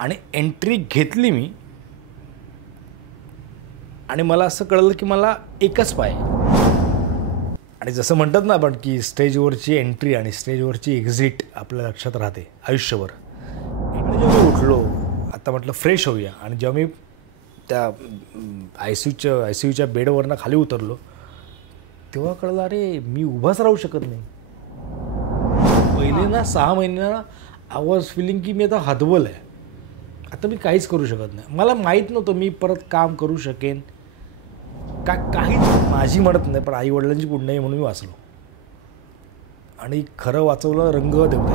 आणि एंट्री घेतली मी आणि मला असं कळलं की मला एकच पाय आणि जसं म्हणतात ना आपण की स्टेजवरची एंट्री आणि स्टेजवरची एक्झिट आपल्या लक्षात राहते आयुष्यभर. आणि जेव्हा मी उठलो, आता म्हटलं फ्रेश होऊया आणि जेव्हा मी त्या आय सी यूच्या बेडवरनं खाली उतरलो तेव्हा कळलं अरे मी उभाच राहू शकत नाही. पहिले ना 6 महिन्यांना आय वॉज फिलिंग की मी आता हतबल आहे, आता मी काहीच करू शकत नाही. मला माहीत नव्हतं मी परत काम करू शकेन काहीच. माझी म्हणत नाही पण आईवडिलांची पुण्याई म्हणून मी वाचलो आणि खरं वाचवलं रंग देवता.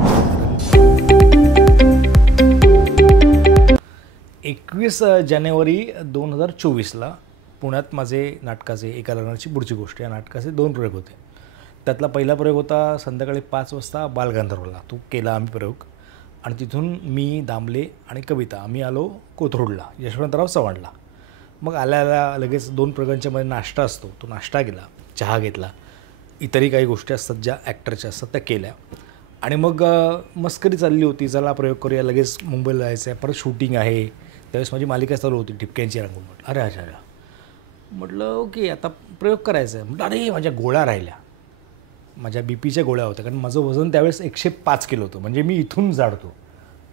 21 जानेवारी 2024ला पुण्यात माझे नाटकाचे एका लग्नाची पुढची गोष्ट या नाटकाचे 2 प्रयोग होते. त्यातला पहिला प्रयोग होता संध्याकाळी 5 वाजता बालगंधर्वला. तो केला आम्ही प्रयोग आणि तिथून मी, दामले आणि कविता आम्ही आलो कोथरूडला, यशवंतराव चव्हाणला. मग आल्या लगेच 2 प्रयोगांच्या मध्ये नाश्ता असतो, तो नाश्ता केला, चहा घेतला, इतरही काही गोष्टी असतात ज्या ॲक्टरच्या असतात त्या केल्या आणि मग मस्करी चालली होती, चला प्रयोग करूया, लगेच मुंबईला जायचं आहे, परत शूटिंग आहे. त्यावेळेस माझी मालिका चालू होती ठिपक्यांची रंगून. म्हटलं अरे अच्छा म्हटलं ओके आता प्रयोग करायचा आहे. म्हटलं अरे माझ्या गोळ्या राहिल्या, माझ्या बीपीच्या गोळ्या होत्या, कारण माझं वजन त्यावेळेस 105 किलो होतं. म्हणजे मी इथून जाडतो,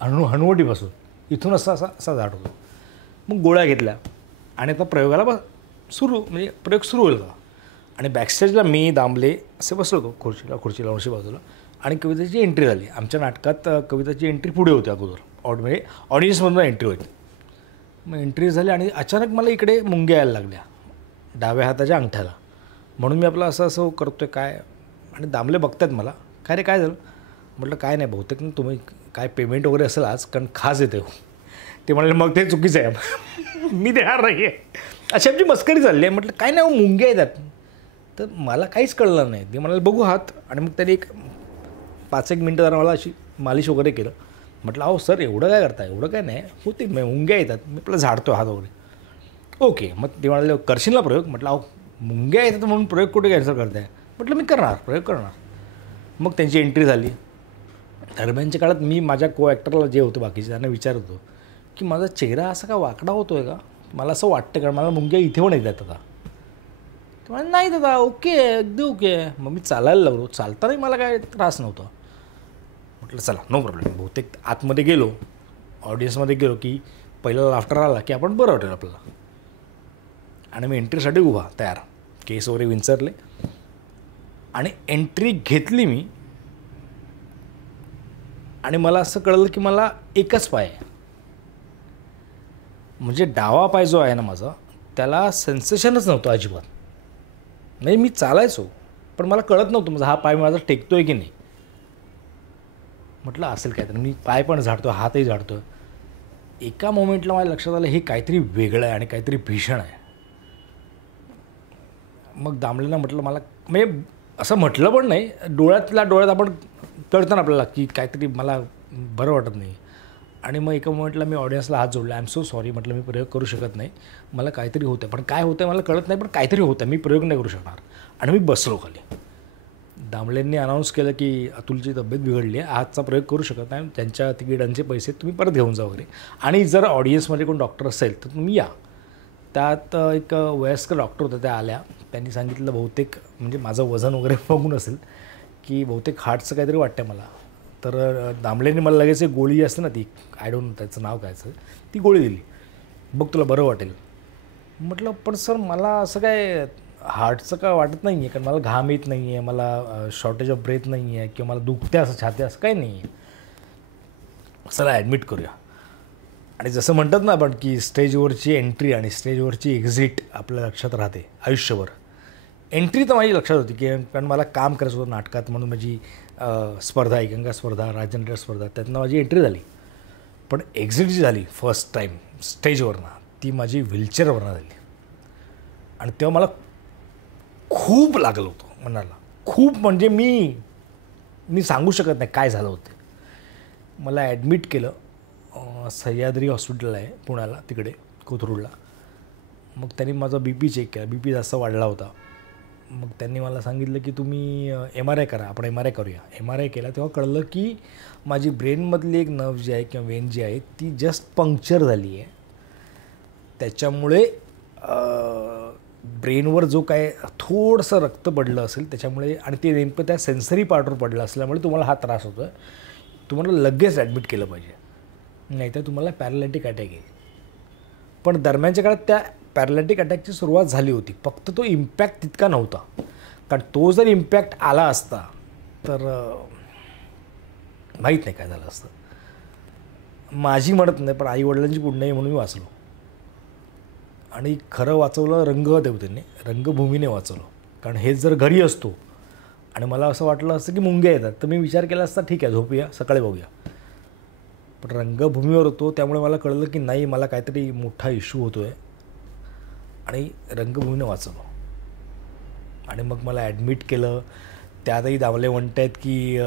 हनुवटीपासून इथून असा जाड होतो. मग गोळ्या घेतल्या आणि आता प्रयोगाला म्हणजे प्रयोग सुरू होईल का. आणि बॅकस्टेजला मी, दामले असे बसलो होतो खुर्चीला वर्षी बाजूला आणि कविताची एंट्री झाली. आमच्या नाटकात कविताची एंट्री पुढे होती अगोदर, म्हणजे ऑडियन्समधून एंट्री होती. मग एंट्री झाली आणि अचानक मला इकडे मुंग्या यायला लागल्या डाव्या हाताच्या अंगठ्याला. म्हणून मी आपलं असं करतो आहे काय, आणि दामले बघतात मला, काय रे काय झालं. म्हटलं काय नाही, बहुतेक तुम्ही काय पेमेंट वगैरे असेल आज, कारण खास येते हो. ते म्हणाले मग ते चुकीचं आहे, मी देणार नाही आहे. अशी आमची मस्करी चालली आहे. म्हटलं काय नाही हो, मुंग्या येतात. तर मला काहीच कळलं नाही. ते म्हणाले बघू हात, आणि मग त्यांनी एक 5-1 मिनटं जरा मला अशी मालिश वगैरे केलं. म्हटलं अहो सर एवढं काय करताय, एवढं काय नाही होते, मुंग्या येतात, मी आपलं झाडतो हात वगैरे. ओके, मग ते म्हणाले करशील ना प्रयोग. म्हटलं अहो मुंग्या येतात म्हणून प्रयोग कुठे कॅन्सल करताय. म्हटलं मी करणार, प्रयोग करणार. मग त्यांची एंट्री झाली. दरम्यानच्या काळात मी माझ्या को ॲक्टरला जे होतं बाकीचे त्यांना विचारत होतो की माझा चेहरा असा का वाकडा होतो आहे का, मला असं वाटतं कारण मला मुंग्या इथे पण येतात आता. ते मला नाही दादा ओके अगदी ओके. मग मी चालायला लागलो, चालतानाही मला काय त्रास नव्हता. म्हटलं चला नो प्रॉब्लेम. बहुतेक आतमध्ये गेलो, ऑडियन्समध्ये गेलो की पहिला लाफ्टर आला की आपण बरं वाटेल आपल्याला. आणि मी एंट्रीसाठी उभा तयार, केस वगैरे विंचरले आणि एंट्री घेतली मी आणि मला असं कळलं की मला एकच पाय आहे. म्हणजे डावा पाय जो आहे ना माझा, त्याला सेन्सेशनच नव्हतं अजिबात. नाही मी चालायचो पण मला कळत नव्हतं माझा हा पाय माझा टेकतो आहे की नाही. म्हटलं असेल काय तर, मी पाय पण झाडतो, हातही झाडतो. एका मोमेंटला माझ्या लक्षात आलं हे काहीतरी वेगळं आहे आणि काहीतरी भीषण आहे. मग दामलेनं म्हटलं मला, म्हणजे असं म्हटलं पण नाही, डोळ्यात आपण कळतं ना आपल्याला की काहीतरी मला बरं वाटत नाही. आणि मग एका मोमेंटला मी ऑडियन्सला हात जोडला, आय एम सो सॉरी म्हटलं मी प्रयोग करू शकत नाही, मला काहीतरी होतं पण काय होतं मला कळत नाही, पण काहीतरी होतं, मी प्रयोग नाही करू शकणार. आणि मी बसलो खाली. दामलेंनी अनाऊन्स केलं की अतुलची तब्येत बिघडली आहे, आजचा प्रयोग करू शकत नाही, त्यांच्या तिकिटांचे पैसे तुम्ही परत घेऊन जा वगैरे. आणि जर ऑडियन्समध्ये कोण डॉक्टर असेल तर तुम्ही या. त्यात एक वयस्कर डॉक्टर होत्या, त्या आल्या. त्यांनी सांगितलं बहुतेक, म्हणजे माझं वजन वगैरे बघून असेल की बहुतेक हार्टचं काहीतरी वाटतं मला. तर दामलेंनी मला लगेच एक गोळी असते ना ती, आय डोंट त्याचं नाव कायचं, ती गोळी दिली, बघ तुला बरं वाटेल. म्हटलं पण सर मला असं काय हार्टचं काय वाटत नाही आहे, कारण मला घाम येत नाही आहे, मला शॉर्टेज ऑफ ब्रेथ नाही आहे किंवा मला दुखते असं छाती असं काही नाही आहे, चला ॲडमिट करूया. आणि जसं म्हणतात ना आपण की स्टेजवरची एंट्री आणि स्टेजवरची एक्झिट आपल्या लक्षात राहते आयुष्यभर. एंट्री तर माझी लक्षात होती की कारण मला काम करायचं होतं नाटकात, म्हणून माझी स्पर्धा, एकांकिका स्पर्धा, राज्यनाट्य स्पर्धा, त्यातनं माझी एंट्री झाली. पण एक्झिट जी झाली फर्स्ट टाईम स्टेजवरनं, ती माझी व्हीलचेअरवरनं झाली. आणि तेव्हा मला खूप लागलं होतं मनाला, खूप, म्हणजे मी सांगू शकत नाही काय झालं होतं. मला ॲडमिट केलं, सह्याद्री हॉस्पिटल आहे पुण्याला, तिकडे कोथरूडला. मग त्यांनी माझा बी पी चेक केला, बी पी जास्त वाढला होता. मग त्यांनी मला सांगितलं की तुम्ही MRI करा, आपण MRI करूया. MRI केला तेव्हा कळलं की माझी ब्रेनमधली एक नर्व जी आहे किंवा वेन जी आहे ती जस्ट पंक्चर झाली आहे. त्याच्यामुळे ब्रेनवर जो काय थोडंसं रक्त पडलं असेल त्याच्यामुळे, आणि ते नेमकं त्या सेन्सरी पार्टवर पडलं असल्यामुळे तुम्हाला हा त्रास होतो आहे. तुम्हाला लगेच ॲडमिट केलं पाहिजे, नाहीतर तुम्हाला पॅरालिटिक अटॅक येईल. पण दरम्यानच्या काळात त्या पॅरालिटिक अटॅकची सुरुवात झाली होती, फक्त तो इम्पॅक्ट तितका नव्हता. कारण तो जर इम्पॅक्ट आला असता तर माहीत नाही काय झालं असतं. माझी म्हणत नाही, पण आईवडिलांची पुण्याई म्हणून मी वाचलो. आणि खरं वाचवलं रंगदेवतेने, रंगभूमीने वाचवलं. कारण हेच जर घरी असतो आणि मला असं वाटलं असतं की मुंग्या येतात, तर मी विचार केला असता ठीक आहे झोपूया, सकाळी बघूया. पण रंगभूमीवर होतो त्यामुळे मला कळलं की नाही, मला काहीतरी मोठा इश्यू होतो आहे, आणि रंगभूमीने वाचवलं. आणि मग मला ॲडमिट केलं. त्यातही दामले म्हणत आहेत की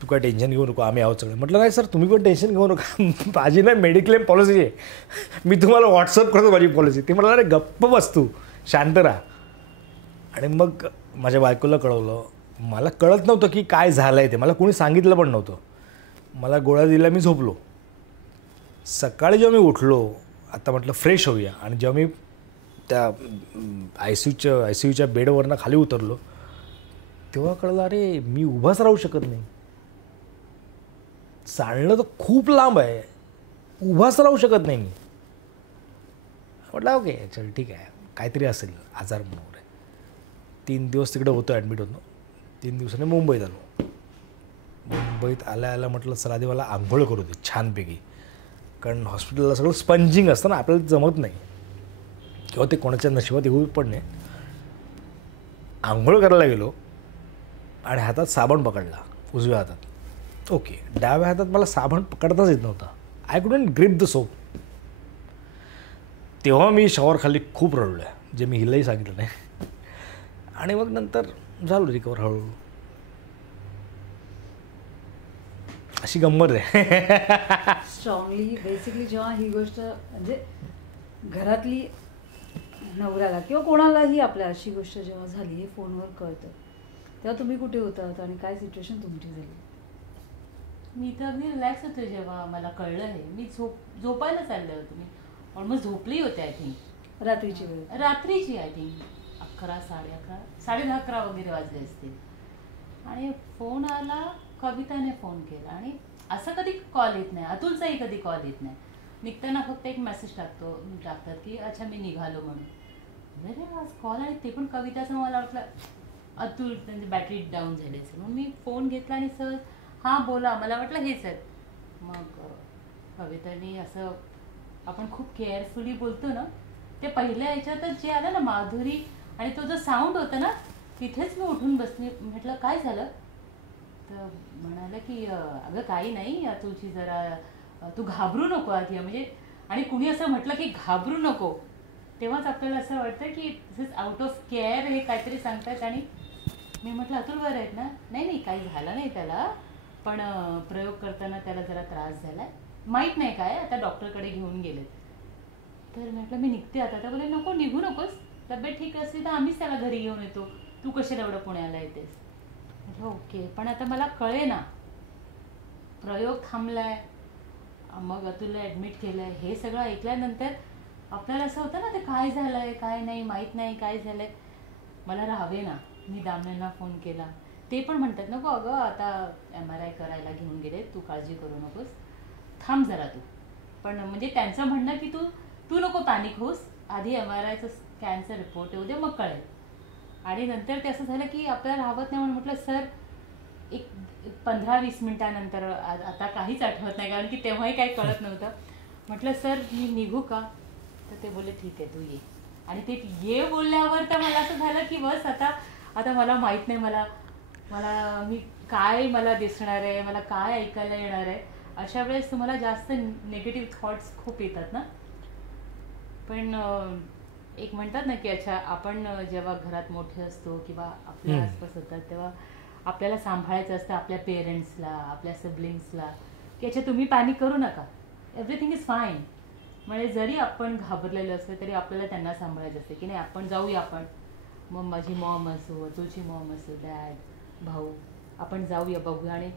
तू काय टेन्शन घेऊ नको, आम्ही आहोत सगळे. म्हटलं नाही सर, तुम्ही पण टेन्शन घेऊ नका, माझी ना मेडिक्लेम पॉलिसी आहे, मी तुम्हाला व्हॉट्सअप करतो माझी पॉलिसी. ती म्हणाला अरे गप्प बस तू, शांत राहा. आणि मग माझ्या बायकोला कळवलं. मला कळत नव्हतं की काय झालं आहे ते, मला कोणी सांगितलं पण नव्हतं. मला गोळ्या दिल्या, मी झोपलो. सकाळी जेव्हा मी उठलो, आता म्हटलं फ्रेश होऊया, आणि जेव्हा मी त्या आय सी यूच्या बेडवरनं खाली उतरलो तेव्हा कळलं अरे मी उभाच राहू शकत नाही. चालणं तर खूप लांब आहे, उभाच राहू शकत नाही मी. म्हटलं ओके चल ठीक आहे, काहीतरी असेल आजार म्हणून. 3 दिवस तिकडे होतो, ॲडमिट होतो. 3 दिवसांनी मुंबईत आलो. मुंबईत आल्या म्हटलं चला आधी मला आंघोळ करू दे छानपैकी, कारण हॉस्पिटलला सगळं स्पंजिंग असतं ना, आपल्याला जमत नाही किंवा ते कोणाच्या नशिबात येऊ पण नाही. आंघोळ करायला गेलो आणि हातात साबण पकडला, उजव्या हातात. ओके, डाव्या हातात मला साबण पकडताच येत नव्हता. I couldn't grip the soap. तेव्हा मी शॉवर खाली खूप रडलो आहे, जे मी हिलाही सांगितलं नाही. आणि मग नंतर झालो रिकवर हळूहळू. अशी गंमत आहे. स्ट्रॉंगली बेसिकली जेव्हा ही गोष्ट म्हणजे घरातली नवऱ्याला किंवा कोणालाही आपल्या अशी गोष्ट जेव्हा झाली हे फोनवर कळतं, तेव्हा तुम्ही कुठे होतात आणि काय सिच्युएशन तुमची झाली? मी तर अगदी रिलॅक्स होते जेव्हा मला कळलं हे. मी झोपायला चालले होते, मी ऑलमोस्ट झोपली होते. आय थिंक रात्रीची वेळ, रात्रीची आय थिंक 11, 11:30, 11:30 वगैरे वाजले असतील. आणि फोन आला, कविताने फोन केला. आणि असं कधी कॉल येत नाही, अतुलचाही कधी कॉल येत नाही. निघताना फक्त एक मेसेज टाकतात की अच्छा मी निघालो म्हणून. अरे आज कॉल, आणि ते पण कविताचं. मला वाटलं अतुल त्यांची बॅटरी डाऊन झाली असेल म्हणून मी फोन घेतला आणि सहज हां बोला, मला वाटलं हेच आहे. मग कविताने असं, आपण खूप केअरफुली बोलतो ना, ते पहिल्या ह्याच्यातच जे आलं ना माधुरी, आणि तो जो साऊंड होता ना, तिथेच मी उठून बसली. म्हटलं काय झालं? तर म्हणाले की अगं काही नाही, तुझी जरा तू घाबरू नको आधी. म्हणजे आणि कुणी असं म्हटलं की घाबरू नको, तेव्हाच आपल्याला असं वाटतं की दिस इज आउट ऑफ केअर, हे काहीतरी सांगतात. आणि मी म्हटलं अतुल बरं आहेत ना? नाही काही झालं नाही त्याला, पण प्रयोग करताना त्याला जरा त्रास झाला, माहीत नाही काय, आता डॉक्टरकडे घेऊन गेले. तर म्हटलं मी निघते आता. तर बोले नको निघू नकोस, तब्येत ठीक असली तर आम्हीच त्याला घरी घेऊन येतो, तू कशाला एवढं पुण्याला येतेस. म्हटलं ओके. पण आता मला कळे ना, प्रयोग थांबलाय, मग अतुलला ॲडमिट केलं आहे, हे सगळं ऐकल्यानंतर आपल्याला असं होतं ना, ते काय झालं आहे काय नाही माहीत नाही काय झालं आहे. मला राहावे ना. मी दामण्यांना फोन केला, ते पण म्हणतात नको अगं आता MRI करायला घेऊन गेले, तू काळजी करू नकोस, थांब जरा तू. पण म्हणजे त्यांचं म्हणणं की तू नको पॅनिक होस, आधी MRIचं स्कॅनचा रिपोर्ट येऊ दे मग कळेल. आणि नंतर ते असं झालं की आपल्याला राहत नाही. म्हणून म्हटलं सर एक 15-20 मिनिटानंतर, आता काहीच आठवत नाही कारण की तेव्हाही काही कळत नव्हतं. म्हटलं सर मी निघू का? तर ते बोलले ठीक आहे तू ये. आणि ते ये बोलल्यावर तर मला असं झालं की बस आता मला माहीत नाही, मला मी काय मला दिसणार आहे, मला काय ऐकायला येणार आहे. अशा वेळेस तुम्हाला जास्त निगेटिव्ह थॉट्स खूप येतात ना. पण एक म्हणतात ना की अच्छा आपण जेव्हा घरात मोठे असतो किंवा आपल्या आसपास होतात तेव्हा आपल्याला सांभाळायचं असतं आपल्या पेरेंट्सला, आपल्या सिबलिंग्सला, की अच्छा तुम्ही पॅनिक करू नका, एव्हरीथिंग इज फाईन. म्हणजे जरी आपण घाबरलेलो असलो तरी आपल्याला त्यांना सांभाळायचं असते की नाही आपण जाऊया. आपण मग माझी मॉम असो, तुझी मॉम असो, डॅड, भाऊ, आपण जाऊया बघूया. आणि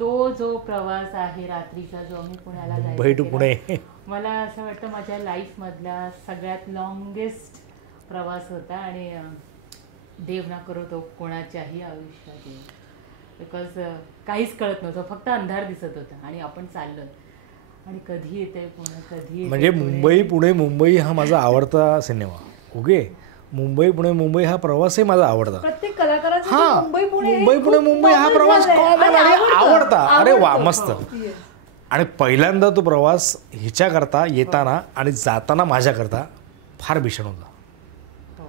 तो जो प्रवास आहे रात्रीचा जो आम्ही पुण्याला मुंबई टू केला, पुणे, मला असं वाटतं माझ्या लाईफमधला सगळ्यात लॉंगेस्ट प्रवास होता. आणि देव ना करो तो कोणाच्याही आयुष्यात येईल, बिकॉज काहीच कळत नव्हतं, फक्त अंधार दिसत होता आणि आपण चाललो आणि कधी येते पुणे, कधी येते म्हणजे पुणे. मुंबई पुणे मुंबई हा माझा आवडता सिनेमा. ओके, मुंबई पुणे मुंबई हा प्रवासही माझा आवडता. प्रत्येक कलाकाराचा हा, मुंबई पुणे मुंबई मुंबई हा प्रवास कॉमन आणि आवडता. अरे वा, मस्त. आणि पहिल्यांदा तो प्रवास हिच्याकरता येताना आणि जाताना माझ्याकरता फार भीषण होता. हो.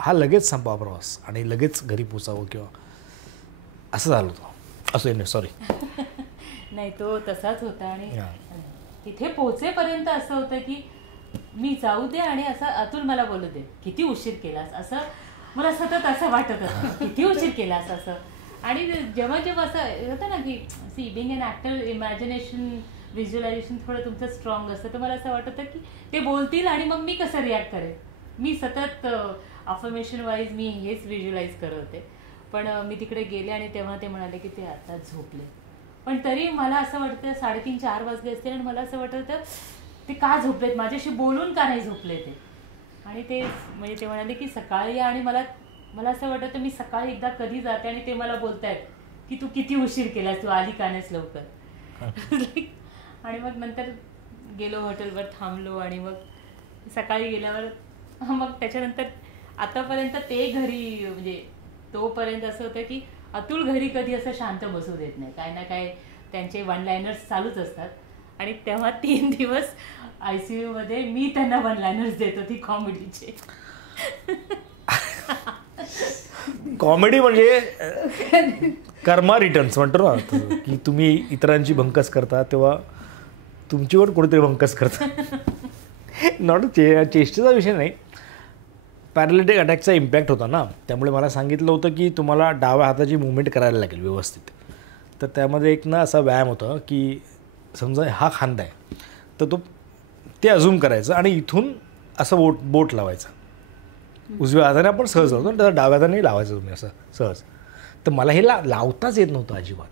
हा लगेच संपावा प्रवास आणि लगेच घरी पोचावं किंवा असं झालं होतं. असं नाही, सॉरी. नाही, तो तसाच होता. आणि हा. तिथे पोहोचेपर्यंत असं होतं की मी जाऊ दे आणि असं अतुल मला बोलू दे, किती उशीर केलास, असं मला सतत असं वाटत होतं, किती उशीर केलास असं. आणि जेव्हा जेव्हा असं होतं ना की see being an actor, imagination, visualisation थोडं तुमचं स्ट्रॉंग असतं, तर मला असं वाटत होतं की ते बोलतील आणि मग मी कसं रिॲक्ट करेन. मी सतत अफर्मेशन वाईज मी हेच व्हिज्युअलाइज करत होते. पण मी तिकडे गेले आणि तेव्हा ते म्हणाले की ते आता झोपले. पण तरी मला असं वाटतं 3:30-4 वाजले असतील आणि मला असं वाटत होतं ते का झोपलेत, माझ्याशी बोलून का नाही झोपले ते. आणि ते म्हणजे ते म्हणाले की सकाळी या. आणि मला असं वाटत मी सकाळी एकदा कधी जाते आणि ते मला बोलतायत की तू किती उशीर केलास, तू आली का नाहीस लवकर. आणि मग नंतर गेलो, हॉटेलवर थांबलो आणि मग सकाळी गेल्यावर मग त्याच्यानंतर आतापर्यंत ते घरी म्हणजे तोपर्यंत असं होतं की अतुल घरी कधी असं शांत बसू देत नाही, काय ना काय त्यांचे वन लायनर्स चालूच असतात. आणि तेव्हा 3 दिवस ICU मध्ये मी त्यांना वन लायनर्स देत होती कॉमेडीचे. कॉमेडी म्हणजे कर्मा रिटर्न्स म्हणतो ना, की तुम्ही इतरांची भंकस करता तेव्हा तुमच्यावर कोणीतरी भंकस करतं. नॉट चेष्टेचा विषय नाही, पॅरालिटिक अटॅकचा इम्पॅक्ट होता ना, त्यामुळे मला सांगितलं होतं की तुम्हाला डाव्या हाताची मुवमेंट करायला लागेल व्यवस्थित. तर त्यामध्ये एक ना असा व्यायाम होता की समजा हा खांदा आहे तर ते अझूम करायचं आणि इथून असं बोट लावायचं. उजव्या हाताने आपण सहज लावतो, त्याचा डाव्या हाताने लावायचं तुम्ही असं सहज. तर मला हे लावताच येत नव्हतं अजिबात,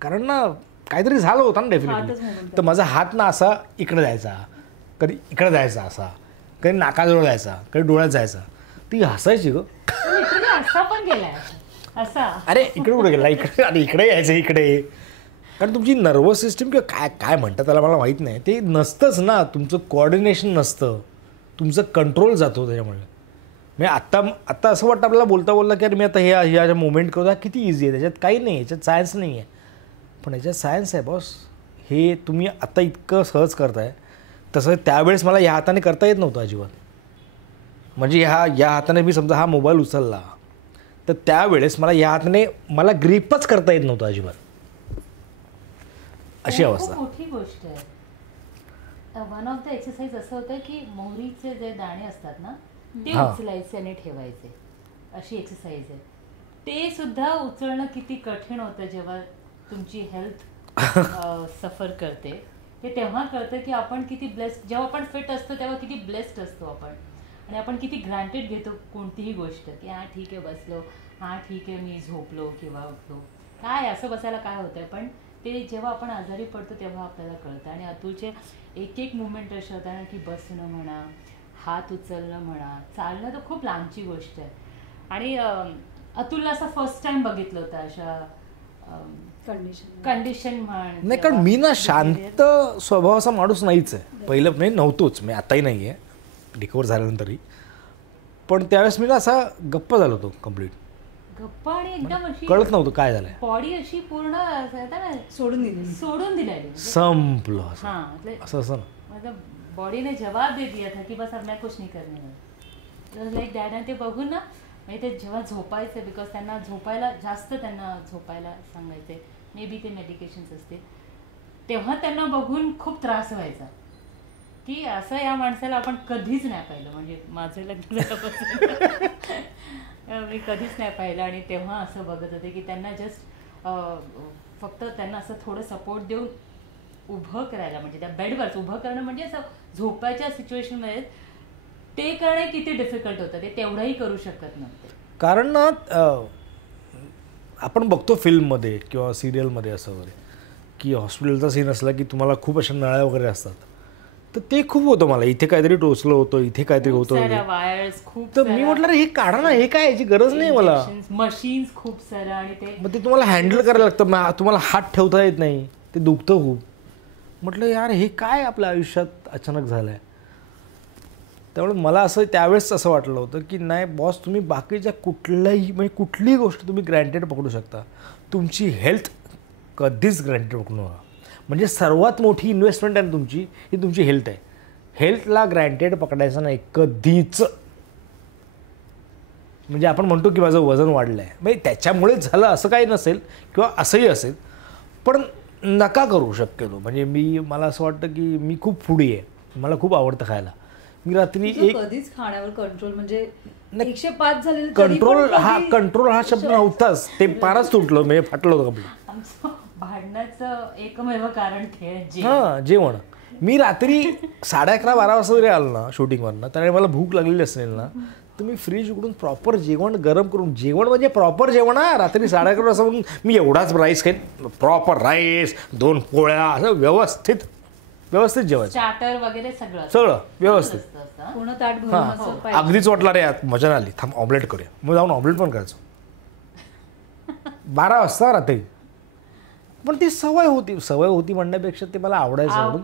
कारण ना काहीतरी झालं होतं ना डेफिनेटली. तर माझा हात ना असा इकडे जायचा, कधी इकडे जायचा, असा कधी नाकाजवळ जायचा, कधी डोळ्यात जायचा. ती हसायची ग, असा पण गेलाय असा, अरे इकडे कुठे गेला, इकडे आणि इकडे यायचं इकडे. कारण तुमची नर्वस सिस्टीम किंवा काय काय म्हणतात त्याला मला माहीत नाही, ते नसतंच ना, तुमचं कोऑर्डिनेशन नसतं, तुमचं कंट्रोल जातो त्याच्यामुळे. म्हणजे आत्ता असं वाटतं आपल्याला बोलता बोलता की अरे मी आता ह्या मुवमेंट करतो, हा किती इझी आहे, त्याच्यात काही नाही, याच्यात सायन्स नाही आहे. पण याच्यात सायन्स आहे बॉस. हे तुम्ही आत्ता इतकं सहज करताय, तसं त्यावेळेस मला ह्या हाताने करता येत नव्हतं अजिबात. म्हणजे या हाताने मी समजा हा मोबाईल उचलला तर त्यावेळेस मला या हाताने मला ग्रीपच करता येत नव्हतं अजिबात, अशी अवस्था. मोठी गोष्ट आहे. वन ऑफ द एक्सरसाइज असं होतं की मोहरीचे जे दाणे असतात ना ते उचलायचे आणि ठेवायचे, अशी एक्सरसाइज आहे. ते सुद्धा उचलणं किती कठीण होतं जेव्हा तुमची हेल्थ सफर करते. ते तेव्हा कळतं की आपण किती ब्लेस्ड, जेव्हा आपण फिट असतो तेव्हा किती ब्लेस्ड असतो आपण. आणि आपण किती ग्रँटेड घेतो कोणतीही गोष्ट, की हां ठीक आहे बसलो, हां ठीक आहे मी झोपलो किंवा उठलो, काय असं बसायला काय होतं आहे. पण ते जेव्हा आपण आजारी पडतो तेव्हा आपल्याला कळतं. आणि अतुलचे एक मुवमेंट असे होता ना की बसणं म्हणा, हात उचलणं म्हणा, चालणं तर खूप लांबची गोष्ट आहे. आणि अतुलला असं फर्स्ट टाइम बघितलं होतं अशा कंडिशन म्हण. नाही, कारण मी ना शांत स्वभावाचा माणूस नाहीच आहे, पहिलं म्हणजे नव्हतोच, मी आताही नाही आहे रिकवर झाल्यानंतरही. पण त्यावेळेस मी ना असा गप्प झालो होतो कम्प्लीट, गप्पा आणि एकदम अशी कळत नव्हतं काय झालंय, बॉडी अशी पूर्ण सोडून दिलेली संपलं हां असं असं ना. मतलब बॉडी ने जवाब दे दिया था कि बस अब मैं कुछ नहीं करने वाला. Like dad. आणि ते बघून ना म्हणजे ते जेव्हा झोपायचे, बिकॉज त्यांना झोपायला सांगायचे, मे बी ते मेडिकेशन्स असते, तेव्हा त्यांना बघून खूप त्रास व्हायचा की असं या माणसाला आपण कधीच नाही पाहिलं. म्हणजे माझं लग्न झाल्यापासून मी कधीच नाही पाहिलं. आणि तेव्हा असं बघत होते की त्यांना जस्ट फक्त त्यांना असं थोडं सपोर्ट देऊन उभं करायला, म्हणजे त्या बेडवरच उभं करणं, म्हणजे असं झोपायच्या सिच्युएशनमध्ये ते करणे किती डिफिकल्ट होतं, ते तेवढंही करू शकत नव्हते. कारण ना आपण बघतो फिल्ममध्ये किंवा सिरियलमध्ये असं वगैरे की हॉस्पिटलचा सीन असला की तुम्हाला खूप अशा नळ्या वगैरे असतात, तर ते खूप होतं मला, इथे काहीतरी टोचलं होतं, इथे काहीतरी होतं, वायर्स खूप, तर मी म्हटलं हे काढा ना, हे काय, याची गरज नाही मला. मशीन्स खूप साऱ्या, आणि ते मग ते तुम्हाला हँडल करायला लागतं, तुम्हाला हात ठेवता येत नाही, ते दुखतं खूप. म्हटलं यार हे काय आपल्या आयुष्यात अचानक झालं आहे. त्यामुळे मला असं त्यावेळेस असं वाटलं होतं की नाही बॉस, तुम्ही बाकीच्या कुठल्याही म्हणजे कुठलीही गोष्ट तुम्ही ग्रँटेड पकडू शकता, तुमची हेल्थ कधीच ग्रँटेड पकडू नका. म्हणजे सर्वात मोठी इन्व्हेस्टमेंट आहे तुमची, ही तुमची हेल्थ आहे. हेल्थला ग्रँटेड पकडायचं नाही कधीच. म्हणजे आपण म्हणतो की माझं वजन वाढलं आहे, म्हणजे त्याच्यामुळेच झालं असं काही नसेल किंवा असंही असेल, पण नका करू शक्यतो. म्हणजे मला असं वाटतं की मी खूप फूडी आहे, मला खूप आवडतं खायला. मी रात्री एक कधीच खाण्यावर कंट्रोल, म्हणजे 105 झालेलं कंट्रोल हा शब्द नव्हताच, ते पारच तुटलं, म्हणजे फाटलं होतं कपडे. आमचं भांडण्याचं एकमेव कारण जेवण. मी रात्री 11:30-12 वाजता जरी आलो ना शूटिंगवरनं, त्याने मला भूक लागलेली असेल ना, तर मी फ्रीज उघडून प्रॉपर जेवण गरम करून, जेवण म्हणजे प्रॉपर जेवण हा, रात्री 11:30 वाजता म्हणून मी एवढाच राईस खाईन, प्रॉपर राईस, 2 पोळ्या, असं व्यवस्थित जेवायचं, स्टार्टर वगैरे सगळं व्यवस्थित, पूर्ण ताट भरून. अगदीच वाटलं रे मजा आली, थांब ऑमलेट करूया, मग जाऊन ऑमलेट पण करायचो 12 वाजता रात्री. पण ती सवय होती म्हणण्यापेक्षा ते मला आवडायचं म्हणून.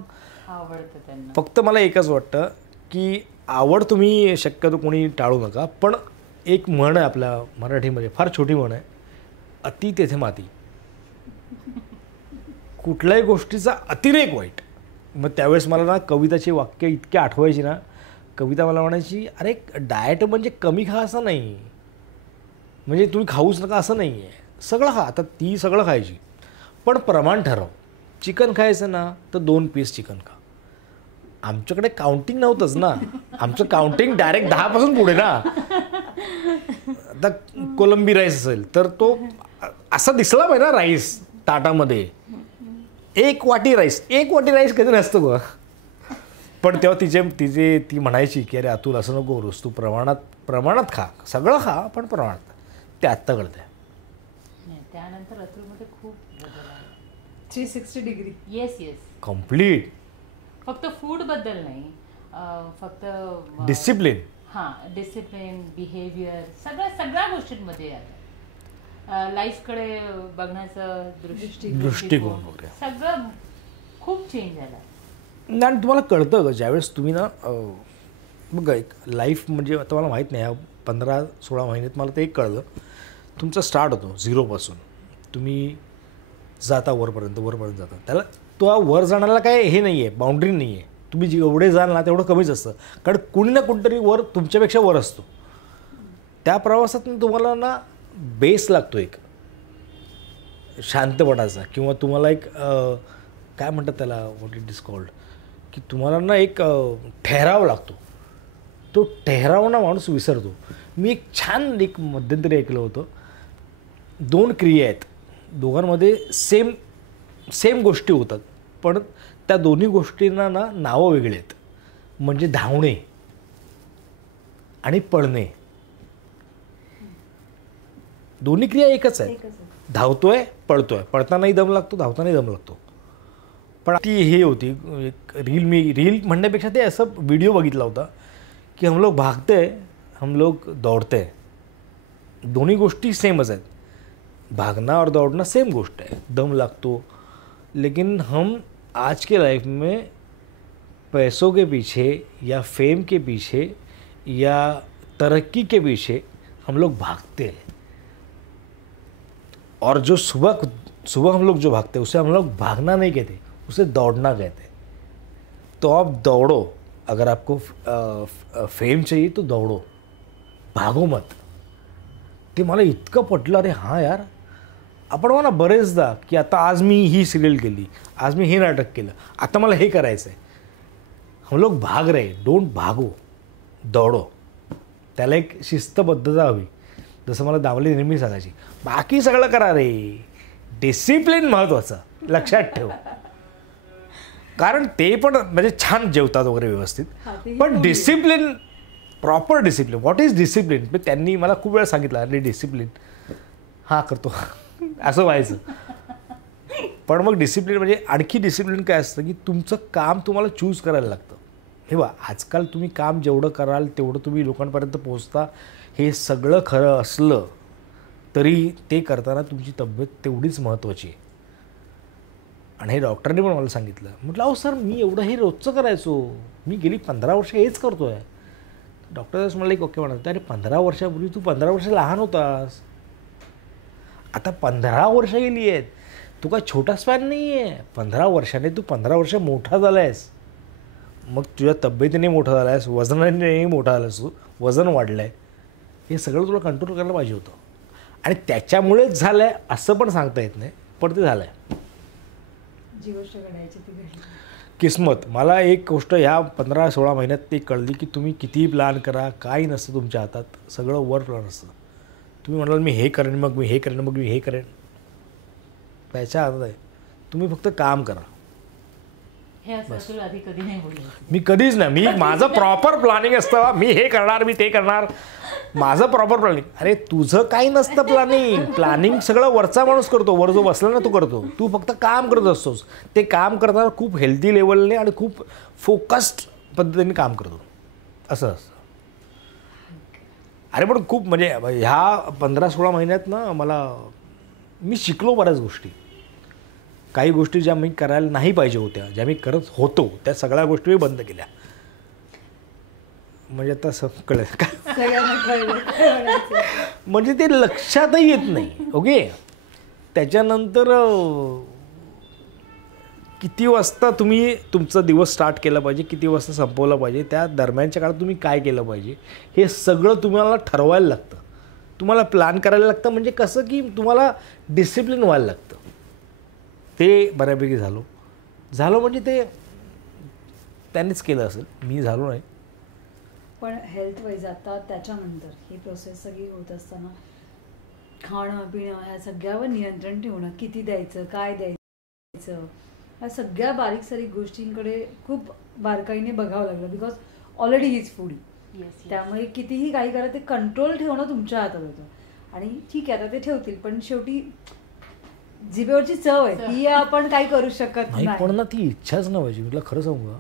आवडतं त्यांना. फक्त मला एकच वाटतं की आवड तुम्ही शक्यतो कोणी टाळू नका, पण एक म्हण आहे आपल्या मराठीमध्ये, फार छोटी म्हण आहे, अति तेथे माती. कुठल्याही गोष्टीचा अतिरेक वाईट. मग त्यावेळेस मला ना कविताची वाक्य इतकी आठवायची ना, कविता मला म्हणायची, अरे डाएट म्हणजे कमी खा असं नाही, म्हणजे तुम्ही खाऊच नका असं नाही आहे, सगळं खा. आता ती सगळं खायची, पण प्रमाण ठरव. चिकन खायचं ना तर 2 पीस चिकन खा. आमच्याकडे काउंटिंग नव्हतंच ना, आमचं काउंटिंग डायरेक्ट 10 पासून पुढे ना. आता कोलंबी राईस असेल तर तो असा दिसला पाहिजे ना राईस ताटामध्ये, 1 वाटी राईस कधी नसतं गं. पण तेव्हा ती म्हणायची की अरे अतुल असं नको करूस, तू प्रमाणात खा, सगळं खा पण प्रमाणात. ते आत्ता कळतंय. त्यानंतर अतुलमध्ये खूप बदल आहे, 360 डिग्री. Yes complete. फक्त फूड बद्दल नाही, फक्त डिसिप्लिन, डिसिप्लिन, बिहेवियर, सगळ्या गोष्टींमध्ये आता लाईफकडे बघण्याचं दृष्टिकोन वगैरे सगळं खूप चेंज झालं. आणि तुम्हाला कळतं का ज्यावेळेस तुम्ही ना बघा, एक लाईफ म्हणजे आता मला माहीत नाही, ह्या 15-16 महिन्यात मला ते एक कळलं, तुमचा स्टार्ट होतो 0 तुम्ही जाता वरपर्यंत जाता. त्याला तो वर जाण्याला काय हे नाही आहे, बाउंड्री नाही आहे. तुम्ही जेवढे जाल ना तेवढं कमीच असतं, कारण कुणी ना कुणीतरी वर तुमच्यापेक्षा वर असतो. त्या प्रवासात तुम्हाला ना बेस लागतो एक शांतपणाचा, किंवा तुम्हाला एक काय म्हणतात त्याला, व्हॉट इट इज कॉल्ड, की तुम्हाला ना एक ठहराव लागतो. तो ठहराव ना माणूस विसरतो. मी एक मध्यंतरी ऐकलं होतं, 2 क्रिया आहेत, दोघांमध्ये सेम गोष्टी होतात, पण त्या दोन्ही गोष्टींना ना नावं वेगळी आहेत. म्हणजे धावणे आणि पळणे, दोन्ही क्रिया एकच आहे. धावतोय, पळतानाही दम लागतो, धावतानाही दम लागतो. पण ती हे होती एक रील म्हणण्यापेक्षा ते असं व्हिडिओ बघितला होता की हम लोग भागते हैं, हम लोग दौड़ते हैं. दोन्ही गोष्टी सेमच आहेत. भागना और दौड़ना सेम गोष्ट है, दम लागतो. लेकिन हम आज के लाइफ में पैसों के पीछे या फेम के पीछे या तरक्की के पीछे हम लोग भागते हैं, और जो सुबह हम लोग जो भागते हैं उसे हम लोग भागना नहीं कहते, उसे दौड़ना कहते हैं. तो आप दौड़ो, अगर आपको फेम चाहिए तो दौड़ो, भागो मत. ते मला इतकं पटलं, अरे हां यार, आपण म्हणा बरेचदा की आता आज मी ही सिरियल केली, आज मी हे नाटक केलं, आता मला हे करायचं आहे. हम लोग भाग रहे, डोंट भागो, दौडो. त्याला एक शिस्तबद्धता हवी. जसं मला दावली नेहमी सांगायची, बाकी सगळं करा रे, डिसिप्लिन महत्त्वाचं, लक्षात ठेव. कारण ते पण म्हणजे छान जेवतात वगैरे व्यवस्थित, पण discipline proper discipline. What is discipline? म्हणजे त्यांनी मला खूप वेळा सांगितलं, अरे डिसिप्लिन हां करतो असं व्हायचं. पण मग डिसिप्लिन म्हणजे आणखी डिसिप्लिन काय असतं की तुमचं काम तुम्हाला चूज करायला लागतं. हे बघा, आजकाल तुम्ही काम जेवढं कराल तेवढं तुम्ही लोकांपर्यंत पोहोचता. हे सगळं खरं असलं तरी ते करताना तुमची तब्येत तेवढीच महत्त्वाची आहे. आणि हे डॉक्टरने पण मला सांगितलं. म्हटलं अहो सर, मी एवढं हे रोजचं करायचो, मी गेली 15 वर्ष हेच करतो आहे. डॉक्टर मला एक ओके म्हणाले, अरे 15 वर्षापूर्वी तू 15 वर्ष लहान होतास, आता 15 वर्ष गेली आहेत, तू काय छोटा स्पॅन नाही आहे. 15 वर्षाने तू 15 वर्ष मोठा झाला आहेस. मग तुझ्या तब्येतीने मोठा झाला आहेस, वजनाने मोठा झाला आहेस, तू वजन वाढलं आहे, हे सगळं तुला कंट्रोल करायला पाहिजे होतं. आणि त्याच्यामुळेच झालं आहे असं पण सांगता येत नाही, पण ते झालं आहे. जी गोष्ट घडायची ती घडली. किस्मत. मला एक गोष्ट ह्या 15-16 महिन्यात ती कळली की तुम्ही कितीही प्लॅन करा, काही नसतं तुमच्या हातात, सगळं वर प्लॅन असतं. तुम्ही म्हणाल मी हे करेन, मग मी हे करेन, मग मी हे करेन, त्याच्या हातात आहे. तुम्ही फक्त काम करा. हे असं तुला आधी कधी नाही बोलले. मी कधीच नाही, मी माझं प्रॉपर प्लॅनिंग असतं. मी हे करणार, मी ते करणार, माझं प्रॉपर प्लॅनिंग. अरे तुझं काही नसतं प्लॅनिंग. प्लॅनिंग सगळं वरचा माणूस करतो, वर जो बसला ना तो करतो. तू फक्त काम करत असतोस. ते काम करताना खूप हेल्दी लेवलने आणि खूप फोकस्ड पद्धतीने काम करतो, असं असतं. अरे पण खूप म्हणजे ह्या 15-16 महिन्यात ना मी शिकलो बऱ्याच गोष्टी. काही गोष्टी ज्या मी करायला नाही पाहिजे होत्या, ज्या मी करत होतो, त्या सगळ्या गोष्टी मी बंद केल्या. म्हणजे आता कळलं का? म्हणजे ते लक्षातही येत नाही. ओके. त्याच्यानंतर किती वाजता तुम्ही तुमचा दिवस स्टार्ट केला पाहिजे, किती वाजता संपवला पाहिजे, त्या दरम्यानच्या काळात तुम्ही काय केलं पाहिजे, हे सगळं तुम्हाला ठरवायला लागतं. तुम्हाला प्लॅन करायला लागतं. म्हणजे कसं की तुम्हाला डिसिप्लिन व्हायला लागतं. ते बऱ्यापैकी झालं म्हणजे ते त्यांनीच केलं असेल, मी झालो नाही. पण हेल्थ वाईज आता त्याच्यानंतर ही प्रोसेस सगळी होत असताना खाणं पिणं ह्या सगळ्यावर नियंत्रण ठेवणं, किती द्यायचं, काय द्यायचं, ह्या सगळ्या बारीक सारीक गोष्टींकडे खूप बारकाईने बघावं लागलं. बिकॉज ऑलरेडी हीच फूड. त्यामुळे कितीही काही करा ते कंट्रोल ठेवणं तुमच्या हातात होतं. आणि ठीक आहे आता ते ठेवतील, पण शेवटी जिभेवरची चव आहे ती आपण काही करू शकत नाही. पण ना ती इच्छाच नाही व्हायची. म्हटलं खरं सांगू का,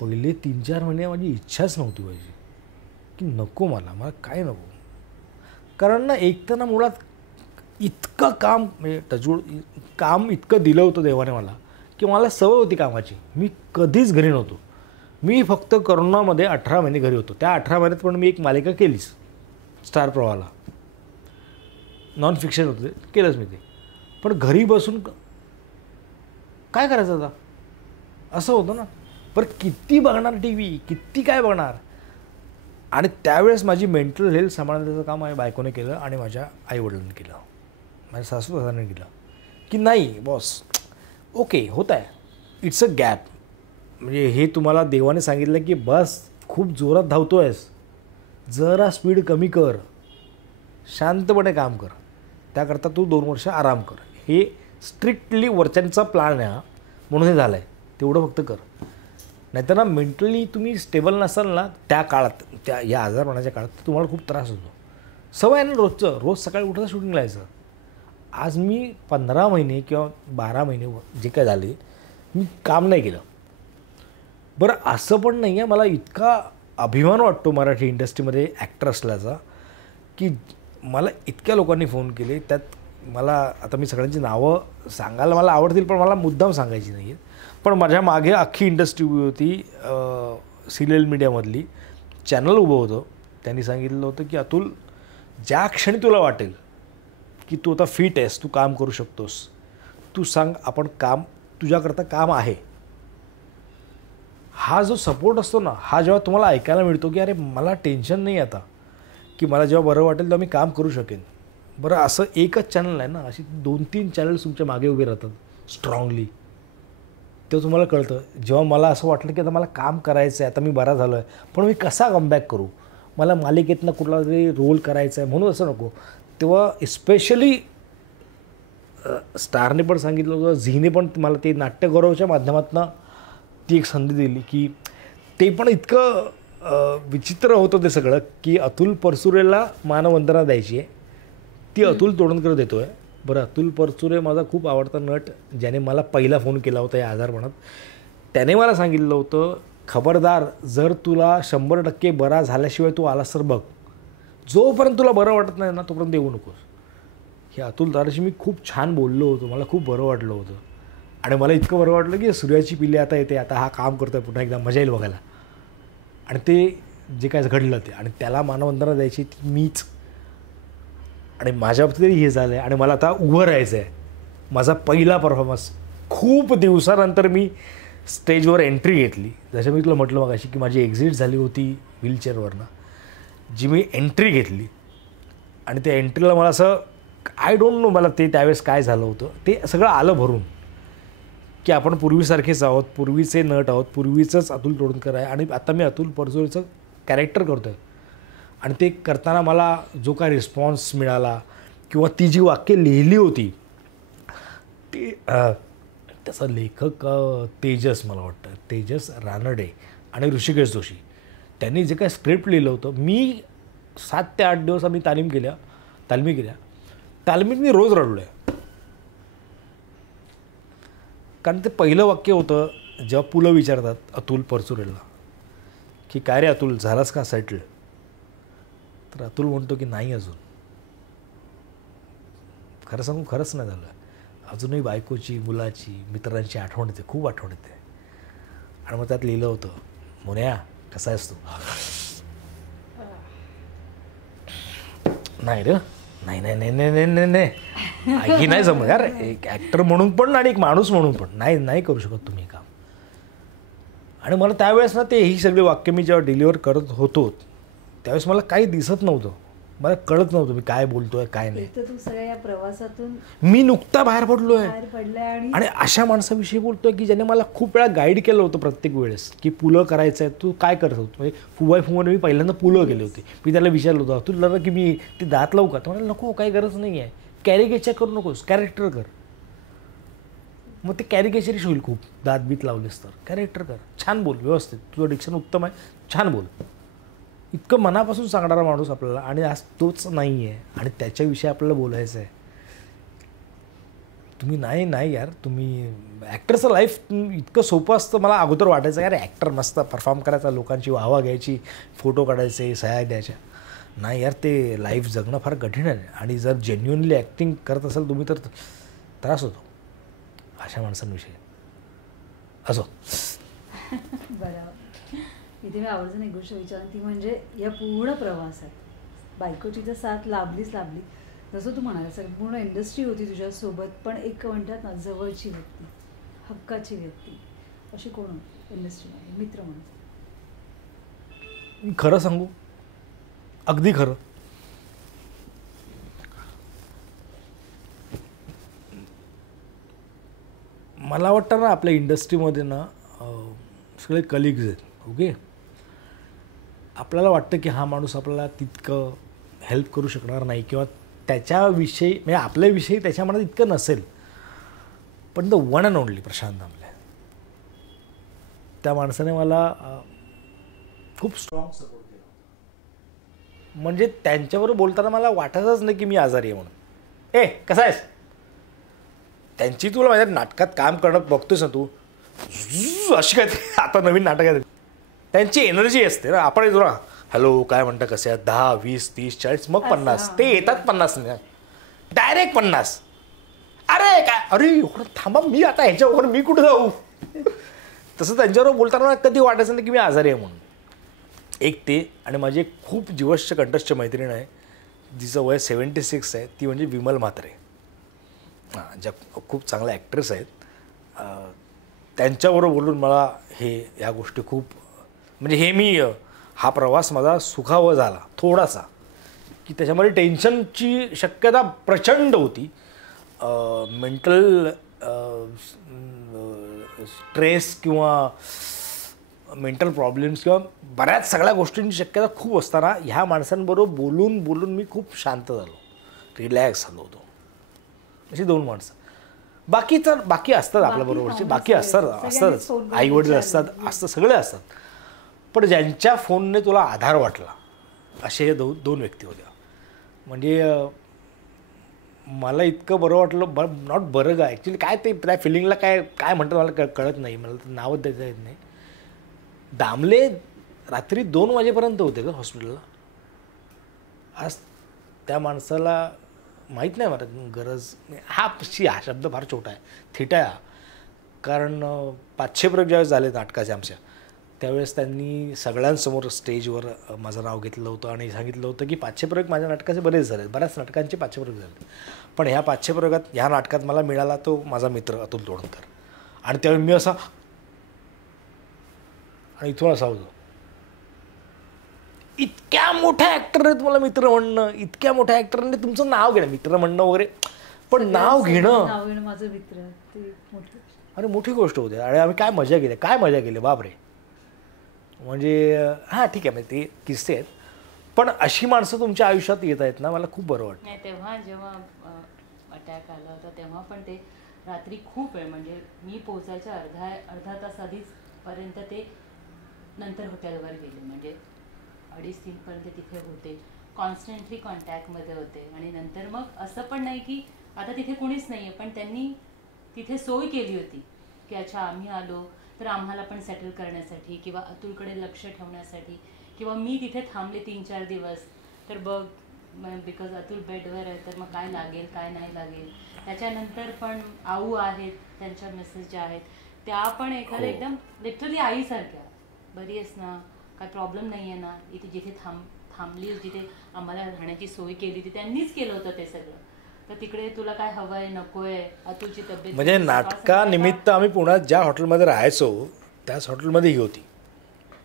पहिले 3-4 महिने माझी इच्छाच नव्हती व्हायची की नको मला काय नको. कारण ना एक तर ना मुळात इतकं काम म्हणजे टचवूड काम इतकं दिलं होतं देवाने मला की मला सवय होती कामाची. मी कधीच घरी नव्हतो. मी फक्त करोनामध्ये 18 महिने घरी होतो. त्या 18 महिन्यात पण मी एक मालिका केलीच, स्टार प्रवाहाला, नॉन फिक्शन होतं ते, केलंच मी ते. पण घरी बसून काय करायचं आता, असं होतं ना. पण किती बघणार टी व्ही, किती काय बघणार. आणि त्यावेळेस माझी मेंटल हेल्थ सांभाळण्याचं काम माझ्या बायकोने केलं आणि माझ्या आईवडिलांनी केलं, माझ्या सासू सासऱ्याने केलं. की नाही बॉस, ओके होत आहे, इट्स अ गॅप. म्हणजे हे तुम्हाला देवाने सांगितलं की बस खूप जोरात धावतो आहेस, जरा स्पीड कमी कर, शांतपणे काम कर, त्याकरता तू 2 वर्ष आराम कर. हे स्ट्रिक्टली वरच्यांचा प्लॅन आहे, म्हणून हे झालं आहे. तेवढं फक्त कर. नाहीतर ना मेंटली तुम्ही स्टेबल नसाल ना त्या काळात, त्या या आजारपणाच्या काळात तुम्हाला खूप त्रास होतो. सवय आहे ना रोजचं, रोज सकाळी उठायचं शूटिंगला यायचं. आज मी 15 महिने किंवा 12 महिने जे काय झाले मी काम नाही केलं. बरं असं पण नाही आहे, मला इतका अभिमान वाटतो मराठी इंडस्ट्रीमध्ये ॲक्टर असल्याचा की मला इतक्या लोकांनी फोन केले. त्यात मला आता मी सगळ्यांची नावं सांगायला मला आवडतील, पण मला मुद्दाम सांगायची नाही आहेत. पण माझ्या मागे अख्खी इंडस्ट्री उभी होती, सिरियल मीडियामधली चॅनल उभं होतं. त्यांनी सांगितलं होतं की अतुल, ज्या क्षणी तुला वाटेल की तू आता फिट आहेस, तू काम करू शकतोस, तू सांग, आपण काम, तुझ्याकरता काम आहे. हा जो सपोर्ट असतो ना, हा जेव्हा तुम्हाला ऐकायला मिळतो की अरे मला टेन्शन नाही आता, की मला जेव्हा बरं वाटेल तेव्हा मी काम करू शकेन. बरं असं एकच चॅनल नाही ना, अशी 2-3 चॅनल्स तुमच्या मागे उभे राहतात स्ट्रॉंगली. तेव्हा तुम्हाला कळतं. जेव्हा मला असं वाटलं की आता मला काम करायचं आहे, आता मी बरा झालो आहे, पण मी कसा कमबॅक करू, मला मालिकेतनं कुठला तरी रोल करायचा आहे, म्हणून असं नको. तेव्हा स्पेशली स्टारने पण सांगितलं होतं, झीने पण मला ते नाट्यगौरवच्या माध्यमातून ती एक संधी दिली की ते पण इतकं विचित्र होतं ते सगळं की अतुल परचुरेला मानवंदना द्यायची आहे, ती अतुल तोडणकर देतो आहे. बरं, अतुल परचुरे माझा खूप आवडता नट, ज्याने मला पहिला फोन केला होता या आजारपणात. त्याने मला सांगितलं होतं, खबरदार, जर तुला 100% बरा झाल्याशिवाय तू आलास तर बघ, जोपर्यंत तुला बरं वाटत नाही ना तोपर्यंत येऊ नकोस. हे अतुल दाराशी मी खूप छान बोललो होतो, मला खूप बरं वाटलं होतं. आणि मला इतकं बरं वाटलं की सूर्याची पिल्ली आता येते, आता हा काम करतो आहे पुन्हा एकदा, मजा येईल बघायला. आणि ते जे काय घडलं ते, आणि त्याला मानवंदना द्यायची ती मीच. आणि माझ्या बाबतीतही हे झालं आहे. आणि मला आता उभं राहायचं आहे. माझा पहिला परफॉर्मन्स, खूप दिवसानंतर मी स्टेजवर एंट्री घेतली. जसं मी तुला म्हटलं मगाशी की माझी एक्झिट झाली होती व्हीलचेअरवरनं, जी मी एंट्री घेतली. आणि त्या एंट्रीला मला असं, आय डोंट नो मला ते त्यावेळेस काय झालं होतं, ते सगळं आलं भरून की आपण पूर्वीसारखेच आहोत, पूर्वीचे नट आहोत, पूर्वीचंच अतुल तोडणकर आहे. आणि आता मी अतुल परचुरेचं कॅरेक्टर करतो आहे. आणि ते करताना मला जो काय रिस्पॉन्स मिळाला किंवा ती जी वाक्य लिहिली होती ती, त्याचा लेखक तेजस, मला वाटतं तेजस रानडे आणि ऋषिकेश जोशी, त्यांनी जे काय स्क्रिप्ट लिहिलं होतं, मी 7 ते 8 दिवस आम्ही तालीमी केल्या. तालमीत मी रोज रडलो आहे. कारण ते पहिलं वाक्य होतं जेव्हा पुलं विचारतात अतुल परचुरेला की काय रे अतुल, झालास का सेटल? तर अतुल म्हणतो की नाही अजून. खरं सांगू, खरंच नाही झालं. अजूनही बायकोची, मुलाची, मित्रांची आठवण येते, खूप आठवण येते. आणि मग त्यात लिहिलं होतं, मुन्या कसा आहेस तू? नाही रे, नाही नाही नाही नाही नाही नाही ही नाही जमत यार, एक ॲक्टर म्हणून पण आणि एक माणूस म्हणून पण नाही करू शकत तुम्ही काम. आणि मला त्यावेळेस ना ते ही सगळी वाक्य मी जेव्हा डिलिव्हर करत होतो त्यावेळेस मला काही दिसत नव्हतं, मला कळत नव्हतं मी काय बोलतोय काय नाही. तू सगळ्या या प्रवासातून मी नुकता बाहेर पडलोय पडलाय आणि अशा माणसाविषयी बोलतोय की ज्याने मला खूप वेळा गाईड केलं होतं प्रत्येक वेळेस की पुलं करायचं आहे, तू काय करत होतो. म्हणजे फुवाय फुवाने मी पहिल्यांदा पुलं केले होते. मी त्याला विचारलं होतं, तू लढा की मी ते दात लावू का? तर म्हणाला नको, काही गरज नाही आहे, कॅरिकेचर करू नकोस, कॅरेक्टर कर. मग ते कॅरिकेचरिश होईल खूप, दात बीत लावलेस तर. कॅरेक्टर कर, छान बोल, व्यवस्थित, तुझं डिक्शन उत्तम आहे, छान बोल. इतकं मनापासून सांगणारा माणूस आपल्याला, आणि आज तोच नाही आहे आणि त्याच्याविषयी आपल्याला बोलायचं आहे. तुम्ही नाही यार, तुम्ही ॲक्टरचं लाईफ इतकं सोपं असतं. मला अगोदर वाटायचं यार ॲक्टर मस्त परफॉर्म करायचा, लोकांची वाहवा घ्यायची, फोटो काढायचे, सह्या द्यायच्या. नाही यार, ते लाईफ जगणं फार कठीण आहे. आणि जर जेन्युअनली ॲक्टिंग करत असाल तुम्ही तर त्रास होतो अशा माणसांविषयी. असो. बरोबर. इथे मी आवर्जून एक गोष्ट विचारेन, ती म्हणजे या पूर्ण प्रवासात बायकोची तर साथ लाभलीच लाभली, जसं तू म्हणाला सर पूर्ण इंडस्ट्री होती तुझ्यासोबत, पण एक म्हणतात ना जवळची व्यक्ती, हक्काची व्यक्ती, अशी कोण होती इंडस्ट्रीमध्ये मित्र म्हणून? खरं सांगू, अगदी खरं, मला वाटतं ना आपल्या इंडस्ट्रीमध्ये ना सगळे कलिग्ज आहेत. ओके, आपल्याला वाटतं की हा माणूस आपल्याला तितकं हेल्प करू शकणार नाही किंवा त्याच्याविषयी म्हणजे आपल्याविषयी त्याच्या मनात इतकं नसेल. पण the one and only Prashant आमले, त्या माणसाने मला खूप स्ट्रॉंग सपोर्ट केला. म्हणजे त्यांच्याबरोबर बोलताना मला वाटायचंच नाही की मी आजारी आहे म्हणून. ए कसा आहेस, त्यांची तुला माझ्या नाटकात काम करत बघतोस ना तू, अशी काय आता नवीन नाटक आहे, त्यांची एनर्जी असते ना. आपण येतो ना, हॅलो काय म्हणता, कसे आहेत, 10, 20, 30, 40, मग 50. ते येतात 50 नाही, डायरेक्ट 50. अरे काय, अरे एवढं थांबा, मी आता ह्याच्यावर मी कुठं जाऊ. तसं त्यांच्याबरोबर बोलताना कधी वाटायचं नाही की मी आजारी आहे म्हणून. एक ते, आणि माझी एक खूप जीवष्ट कंठस्थ मैत्रीण आहे, जिचं वय 76 आहे, ती म्हणजे विमल म्हात्रे. ज्या खूप चांगल्या ॲक्ट्रेस आहेत. त्यांच्याबरोबर बोलून मला या गोष्टी खूप, म्हणजे हा प्रवास माझा सुखावा झाला थोडासा, की त्याच्यामध्ये टेन्शनची शक्यता प्रचंड होती. मेंटल स्ट्रेस किंवा मेंटल प्रॉब्लेम्स किंवा बऱ्याच सगळ्या गोष्टींची शक्यता खूप असताना ह्या माणसांबरोबर बोलून मी खूप शांत झालो, रिलॅक्स झालो होतो. अशी 2 माणसं. बाकी असतात आपल्याबरोबरचे, बाकी असतातच, आईवडील असतात, सगळे असतात. पण ज्यांच्या फोनने तुला आधार वाटला असे हे दोन व्यक्ती होत्या. म्हणजे मला इतकं बरं वाटलं, नॉट बरं का ॲक्च्युली, काय ते त्या फिलिंगला काय म्हणतात मला कळत नाही, मला तर नावच द्यायचं येत नाही. दामले रात्री 2 वाजेपर्यंत होते का हॉस्पिटलला. आज त्या माणसाला माहीत नाही मला गरज, हा शब्द फार छोटा आहे, थिटा आहे, कारण 500 प्रयोग ज्यावेळेस झाले नाटकाचे आमच्या, त्यावेळेस त्यांनी सगळ्यांसमोर स्टेजवर माझं नाव घेतलं होतं आणि सांगितलं होतं की 500 प्रयोग माझ्या नाटकाचे बरेच झाले, बऱ्याच नाटकांचे 500 प्रयोग झाले, पण ह्या 500 प्रयोगात ह्या नाटकात मला मिळाला तो माझा मित्र अतुल तोडणकर. आणि त्यावेळी मी असा आणि इथून असा होतो, इतक्या मोठ्या ॲक्टरने तुम्हाला मित्र म्हणणं, इतक्या मोठ्या ॲक्टरने तुमचं नाव घेणं, मित्र म्हणणं वगैरे, पण नाव घेणं माझं मित्र ते अरे मोठी गोष्ट होती. आणि आम्ही काय मजा केली बापरे. म्हणजे हां ठीक आहे, म्हणजे ते किस्से आहेत, पण अशी माणसं तुमच्या आयुष्यात येत आहेत ना, मला खूप बरं वाटतं. नाही तेव्हा जेव्हा अटॅक आला होता तेव्हा पण ते रात्री खूप वेळ, म्हणजे मी पोचायच्या अर्धा तास आधीच पर्यंत ते नंतर हॉटेलवर गेले, म्हणजे 2:30-3 पर्यंत तिथे होते, कॉन्स्टंटली कॉन्टॅक्टमध्ये होते. आणि नंतर मग असं पण नाही की आता तिथे कोणीच नाही आहे, पण त्यांनी तिथे सोय केली होती की अच्छा आम्ही आलो तर आम्हाला पण सेटल करण्यासाठी किंवा अतुलकडे लक्ष ठेवण्यासाठी, किंवा मी तिथे थांबले 3-4 दिवस तर बघ, बिकॉज अतुल बेडवर आहे तर मग काय लागेल काय नाही लागेल. त्याच्यानंतर पण आऊ आहेत, त्यांच्या मेसेज ज्या आहेत त्या पण एखाद्या एकदम लिटरली आईसारख्या, बरी आहेस ना, काय प्रॉब्लेम नाही आहे ना, इथे जिथे थांबली जिथे आम्हाला राहण्याची सोय केली होती त्यांनीच केलं होतं ते सगळं. तर तिकडे तुला काय हवं आहे नको आहे, अतुलची तब्येत, म्हणजे नाटकानिमित्त आम्ही पुण्यात ज्या हॉटेलमध्ये राहायचो त्याच हॉटेलमध्ये ही होती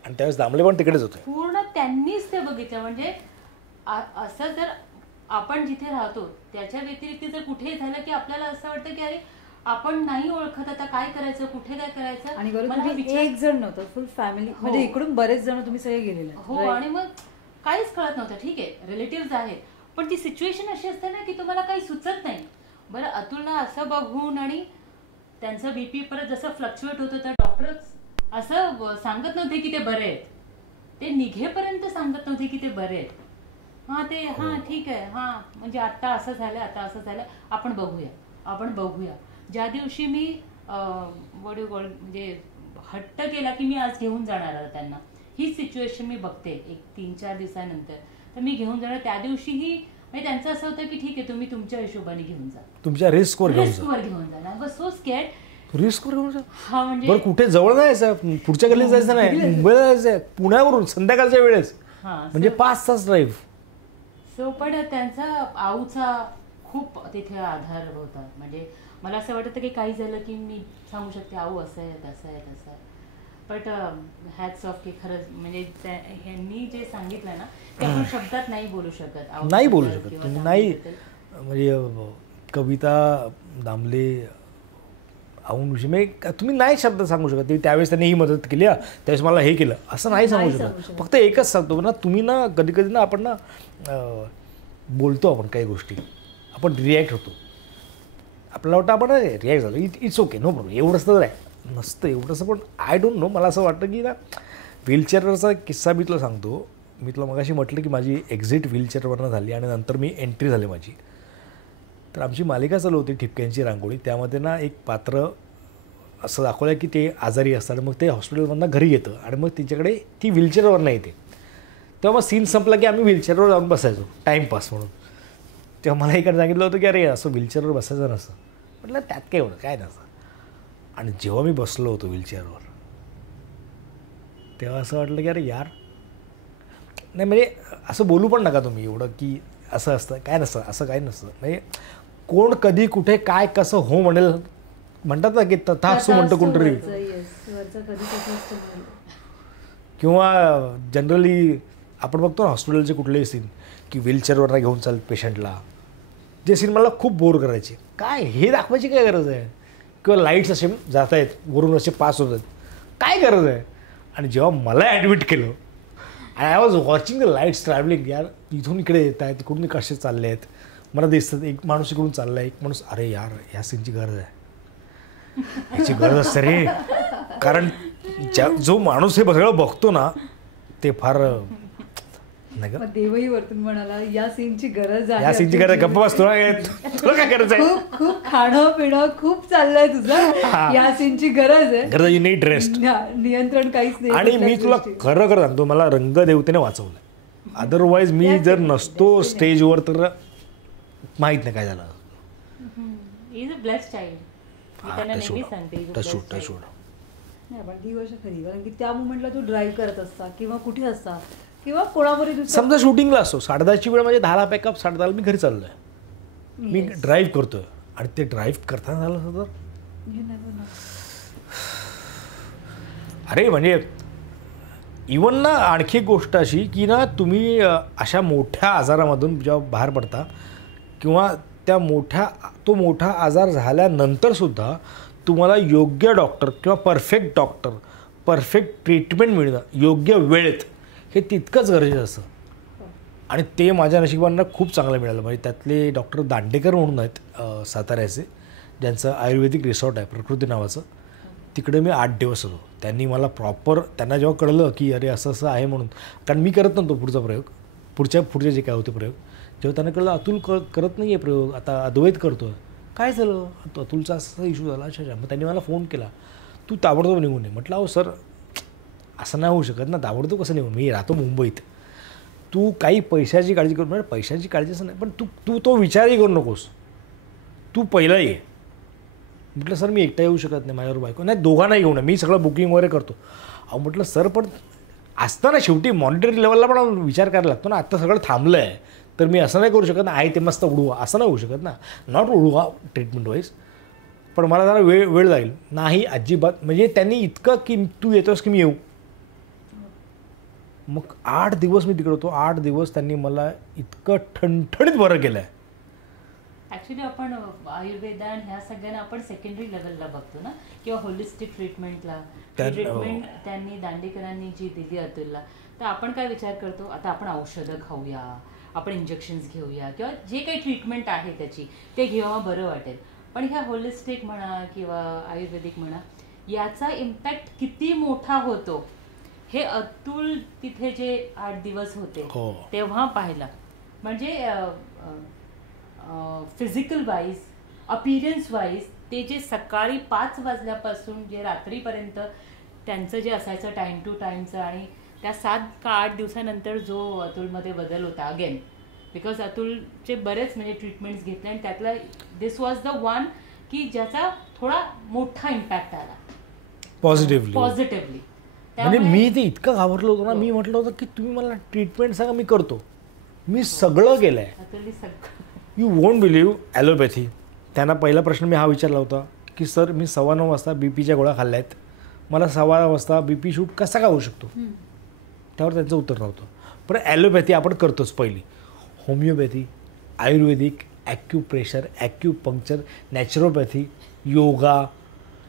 आणि त्यावेळेस दामले पण तिकडेच होते. पूर्ण त्यांनीच ते बघितलं. म्हणजे असं जर आपण जिथे राहतो त्याच्या व्यतिरिक्त जर कुठेही झालं की आपल्याला असं वाटतं की अरे आपण नाही ओळखत, आता काय करायचं, कुठे काय करायचं. आणि बरोबर एक जण नव्हतं, फुल फॅमिली, म्हणजे इकडून बरेच जण तुम्ही सगळे गेलेले. हो, आणि मग काहीच कळत नव्हतं. ठीक आहे रिलेटिव्ह आहेत, पण ती सिच्युएशन अशी असते ना की तुम्हाला काही सुचत नाही. बरं अतुलला असं बघून आणि त्यांचं बीपी परत जसं फ्लक्च्युएट होतं तर डॉक्टरच असं सांगत नव्हते की ते बरे आहेत, ते निघेपर्यंत सांगत नव्हते की ते बरे आहेत. हां ठीक आहे, हां म्हणजे आता असं झालं, आता असं झालं, आपण बघूया. ज्या दिवशी मी म्हणजे हट्ट केला की मी आज घेऊन जाणार आहे त्यांना, ही सिच्युएशन मी बघते एक 3-4 दिवसानंतर, तर मी घेऊन जाणार. त्या दिवशीही म्हणजे त्यांचं असं होतं की ठीक आहे तुम्ही तुमच्या हिशोबाने घेऊन जा, तुमच्या रिस्कवर घेऊन जा. बस सो स्कॅर्ड रिस्कवर घेऊन जा. हा म्हणजे बरं कुठे जवळ जायचं, पुढच्या गल्लीत जायचं नाही, मुंबईला जायचं, पुण्यावरून संध्याकाळच्या वेळेस, म्हणजे 5 तास ड्राईव्ह. सो पण त्यांचा आऊचा खूप तिथे आधार होता. म्हणजे मला असं वाटतं की काही झालं की मी सांगू शकते आऊ असं आहे तसं आहे तसं आहे. बट हॅट्स ऑफ की खरंच म्हणजे ह्यांनी जे सांगितलं ना ते आपण शब्दात नाही बोलू शकत, नाही बोलू शकत तुम्ही. नाही म्हणजे कविता दामले आऊंविषयी म्हणजे तुम्ही नाही शब्द सांगू शकत. त्यावेळेस त्यांनी ही मदत केली, त्यावेळेस मला हे केलं असं नाही सांगू शकत. फक्त एकच सांगतो ना, तुम्ही ना कधी कधी ना आपण ना बोलतो, आपण काही गोष्टी आपण रिॲक्ट होतो, आपल्याला वाटतं आपण रिॲक्ट झालो, इट्स ओके नो प्रॉब्लेम, एवढंच तर आहे नसतं एवढंसं. पण आय डोंट नो, मला असं वाटतं की ना व्हीलचेअरवरचा किस्सा मी तुला सांगतो. मी तुला मगाशी म्हटलं की माझी एक्झिट व्हीलचेअरवरनं झाली आणि नंतर मी एंट्री झाली माझी. तर आमची मालिका चालू होती ठिपक्यांची रांगोळी, त्यामध्ये ना एक पात्र असं दाखवलं की ते आजारी असतात, मग ते हॉस्पिटलमधनं घरी येतं आणि मग तिच्याकडे ती व्हीलचेअरवरनं येते. तेव्हा मग सीन संपला की आम्ही व्हीलचेअरवर जाऊन बसायचो टाईमपास म्हणून. तेव्हा मला इकडे सांगितलं होतं की अरे असं व्हीलचेअरवर बसायचं नसतं. म्हटलं त्यात काय एवढं काय नसतं. आणि जेव्हा मी बसलो होतो व्हीलचेअरवर तेव्हा असं वाटलं की अरे यार नाही, म्हणजे असं बोलू पण नका तुम्ही एवढं की असं असतं, काय नसतं, असं काही नसतं. म्हणजे कोण कधी कुठे काय कसं हो म्हणेल म्हणतात ना की तथास्तु म्हणतं कोणतरी, किंवा जनरली आपण बघतो ना हॉस्पिटलचे कुठलेही सीन की व्हीलचेअरवरनं घेऊन चाल पेशंटला, जे सीन मला खूप बोर करायचे. काय हे दाखवायची काय गरज आहे, किंवा लाईट्स असे जात आहेत वरून असे पास होत आहेत, काय गरज आहे. आणि जेव्हा मला ॲडमिट केलं I was watching the lights travelling, यार इथून इकडे येत आहेत, इकडून कसे चालले आहेत, मला दिसतात एक माणूस इकडून चालला आहे, एक माणूस, अरे यार ह्या सीनची गरज आहे, याची गरज असते रे. कारण जो माणूस हे सगळं बघतो ना ते फार नाही का. मग देवही वरतून म्हणाला या सीनची गरज आहे. या सीनची गरज गप्प बसतो ना, तुला काय करायचं आहे? खूप खूप खाणं पिणं खूप चाललंय तुझं, या सीनची गरज आहे. गरज यू नीड रेस्ट. नियंत्रण काहीच नाही. आणि मी तुला खरं खरं सांगतो, मला रंगदेवतेने वाचवलं. अदरवाईज मी जर नसतो स्टेजवर तर माहित नाही काय झालं. Is a blessed child. मी त्यांना नेहमी सांगते टचवूड. नाही पण ती गोष्ट खरी, कारण की त्या मोमेंटला तू ड्राईव्ह करत असता किंवा कुठे असता किंवा कोणावरही दुसऱ्या- समजा शूटिंगला असतो 10:30ची वेळ, म्हणजे 10ला पॅकअप, 10:30 मी घरी चाललोय, मी ड्राईव्ह करतोय आणि ते ड्राईव्ह करताना झालं असं तर You never know. अरे म्हणजे इवन ना आणखी एक गोष्ट अशी की ना, तुम्ही अशा मोठ्या आजारामधून जेव्हा बाहेर पडता किंवा तो मोठा आजार झाल्यानंतरसुद्धा तुम्हाला योग्य डॉक्टर किंवा परफेक्ट डॉक्टर, परफेक्ट ट्रीटमेंट मिळणं योग्य वेळेत, हे तितकंच गरजेचं असतं. आणि ते माझ्या नशिबांना खूप चांगलं मिळालं. म्हणजे त्यातले डॉक्टर दांडेकर म्हणून आहेत साताऱ्याचे, ज्यांचं आयुर्वेदिक रिसॉर्ट आहे प्रकृती नावाचं. तिकडे मी 8 दिवस होतो. त्यांनी मला प्रॉपर, त्यांना जेव्हा कळलं की अरे असं असं आहे म्हणून, कारण मी करत नव्हतो पुढचा प्रयोग, पुढचे जे काय होते प्रयोग, जेव्हा त्यांना कळलं अतुल करत नाही आहे प्रयोग, आता अद्वैत करतो आहे, काय झालं अतुलचा असा इश्यू झाला. अच्छा. मग त्यांनी मला फोन केला, तू ताबडतोब निघून ये. म्हटलं अहो सर, असं नाही होऊ शकत ना, ताबडतोब कसं निघून, मी राहतो मुंबईत, तू काही पैशाची काळजी करू. म्हणजे पैशाची काळजी असं नाही, पण तू तो विचारही करू नकोस, तू पहिला ये. म्हटलं सर मी एकटा येऊ शकत नाही, माझ्यावर बायको नाही, दोघांनाही घेऊन मी सगळं बुकिंग वगैरे करतो. अहो म्हटलं सर पण असतं ना, शेवटी मॉनिटरी लेवलला पण विचार करायला लागतो ना. आत्ता सगळं थांबलं आहे तर मी असं नाही करू शकत ना, आहे ते मस्त उडवा, असं नाही होऊ शकत ना. नॉट उडवा ट्रीटमेंट वाईज, पण मला जरा वेळ जाईल. नाही अजिबात. म्हणजे त्यांनी इतकं की तू येतोस की मी येऊ. मग 8 दिवस मी तिकडे होतो. 8 दिवस त्यांनी मला इतकं ठणठणीत बरं केलं आहे. ॲक्च्युली आपण आयुर्वेद आणि ह्या सगळ्यांना आपण सेकंडरी लेवलला बघतो ना, किंवा होलिस्टिक ट्रीटमेंटला. ट्रीटमेंट त्यांनी दांडेकरांनी जी दिली अतुलला, तर आपण काय विचार करतो, आता आपण औषधं खाऊया, आपण इंजेक्शन्स घेऊया, किंवा जे काही ट्रीटमेंट आहे त्याची ते घेऊया बरं वाटेल. पण ह्या होलिस्टिक म्हणा किंवा आयुर्वेदिक म्हणा, याचा इम्पॅक्ट किती मोठा होतो हे अतुल तिथे जे 8 दिवस होते तेव्हा पाहिलं. म्हणजे फिजिकल वाईज, अपीरियन्स वाईज, ते जे सकाळी 5 वाजल्यापासून जे रात्रीपर्यंत त्यांचं जे असायचं टाईम टू टाईमचं, आणि त्या 7 का 8 दिवसानंतर जो अतुलमध्ये बदल होता अगेन, बिकॉज अतुलचे बरेच म्हणजे ट्रीटमेंट्स घेतले आणि त्यातला दिस वॉज द वन की ज्याचा थोडा मोठा इम्पॅक्ट आला पॉझिटिव्हली. म्हणजे मी ते इतकं घाबरलो होतो ना, मी म्हटलं होतं की तुम्ही मला ट्रीटमेंट सांगा, मी करतो. मी सगळं केलं आहे. You won't believe. ॲलोपॅथी, त्यांना पहिला प्रश्न मी हा विचारला होता की सर मी 9:15 वाजता बीपीच्या गोळ्या खाल्ल्या आहेत, मला 6:15 वाजता बीपी शूट कसा का होऊ शकतो. त्यावर त्यांचं उत्तर नव्हतं. पण ॲलोपॅथी आपण करतोच पहिली. होमिओपॅथी, आयुर्वेदिक, ॲक्युप्रेशर, ॲक्युपंक्चर, नॅचरोपॅथी, योगा,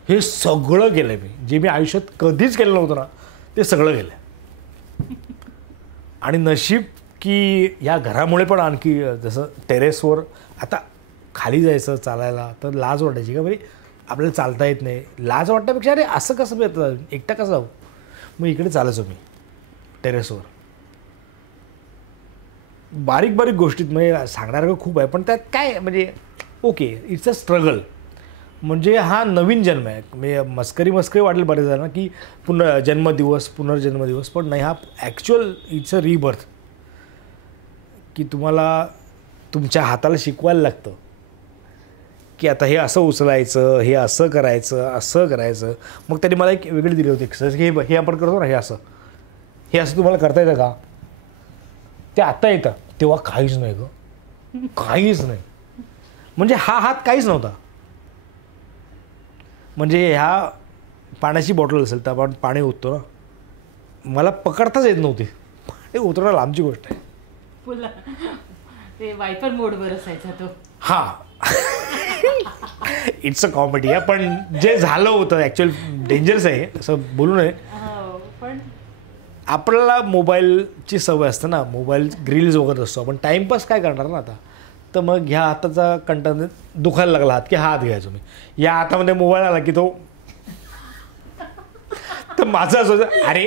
हे सगळं केलं आहे मी. जे मी आयुष्यात कधीच केलं नव्हतं ना, ते सगळं केलं आहे. आणि नशीब की या घरामुळे पण आणखी, जसं टेरेसवर आता खाली जायचं चालायला तर लाज वाटायची का, म्हणजे आपल्याला चालता येत नाही, लाज वाटण्यापेक्षा अरे असं कसं येतं, एकटा कसं जाऊ. मग इकडे चालायचो मी टेरेसवर. बारीक बारीक गोष्टीत म्हणजे सांगणारं खूप आहे, पण त्यात काय म्हणजे ओके, इट्स अ स्ट्रगल. म्हणजे हा नवीन जन्म आहे. म्हणजे मस्करी वाटेल बरेच जण की पुनर्जन्मदिवस, पण नाही, हा ॲक्च्युअल इट्स अ रीबर्थ. की तुम्हाला तुमच्या हाताला शिकवायला लागतं की आता हे असं उचलायचं, हे असं करायचं. मग त्यांनी मला एक वेगळी दिली होती की हे आपण करतो ना, हे असं तुम्हाला करता येतं का. ते आता येतं, तेव्हा काहीच नाही गं, काहीच नाही. म्हणजे हा हात काहीच नव्हता. म्हणजे ह्या पाण्याची बॉटल असेल तर आपण पाणी ओततो ना, मला पकडताच येत नव्हती. पाणी उतरणं लांबची गोष्ट आहे. ते वायपर मोडवर असायचा तो. हां, इट्स अ कॉमेडी आहे. पण जे झालं होतं ॲक्च्युअली डेंजरस आहे, असं बोलू नये. पण आपल्याला मोबाईलची सवय असते ना, मोबाईल रील्स वगैरे असतो, आपण टाईमपास काय करणार ना आता. तर मग ह्या हाताचा कंटाळा दुखायला लागला हात की हा हात घ्यायचो मी. या हातामध्ये मोबाईल आला की तो, तर माझं असं अरे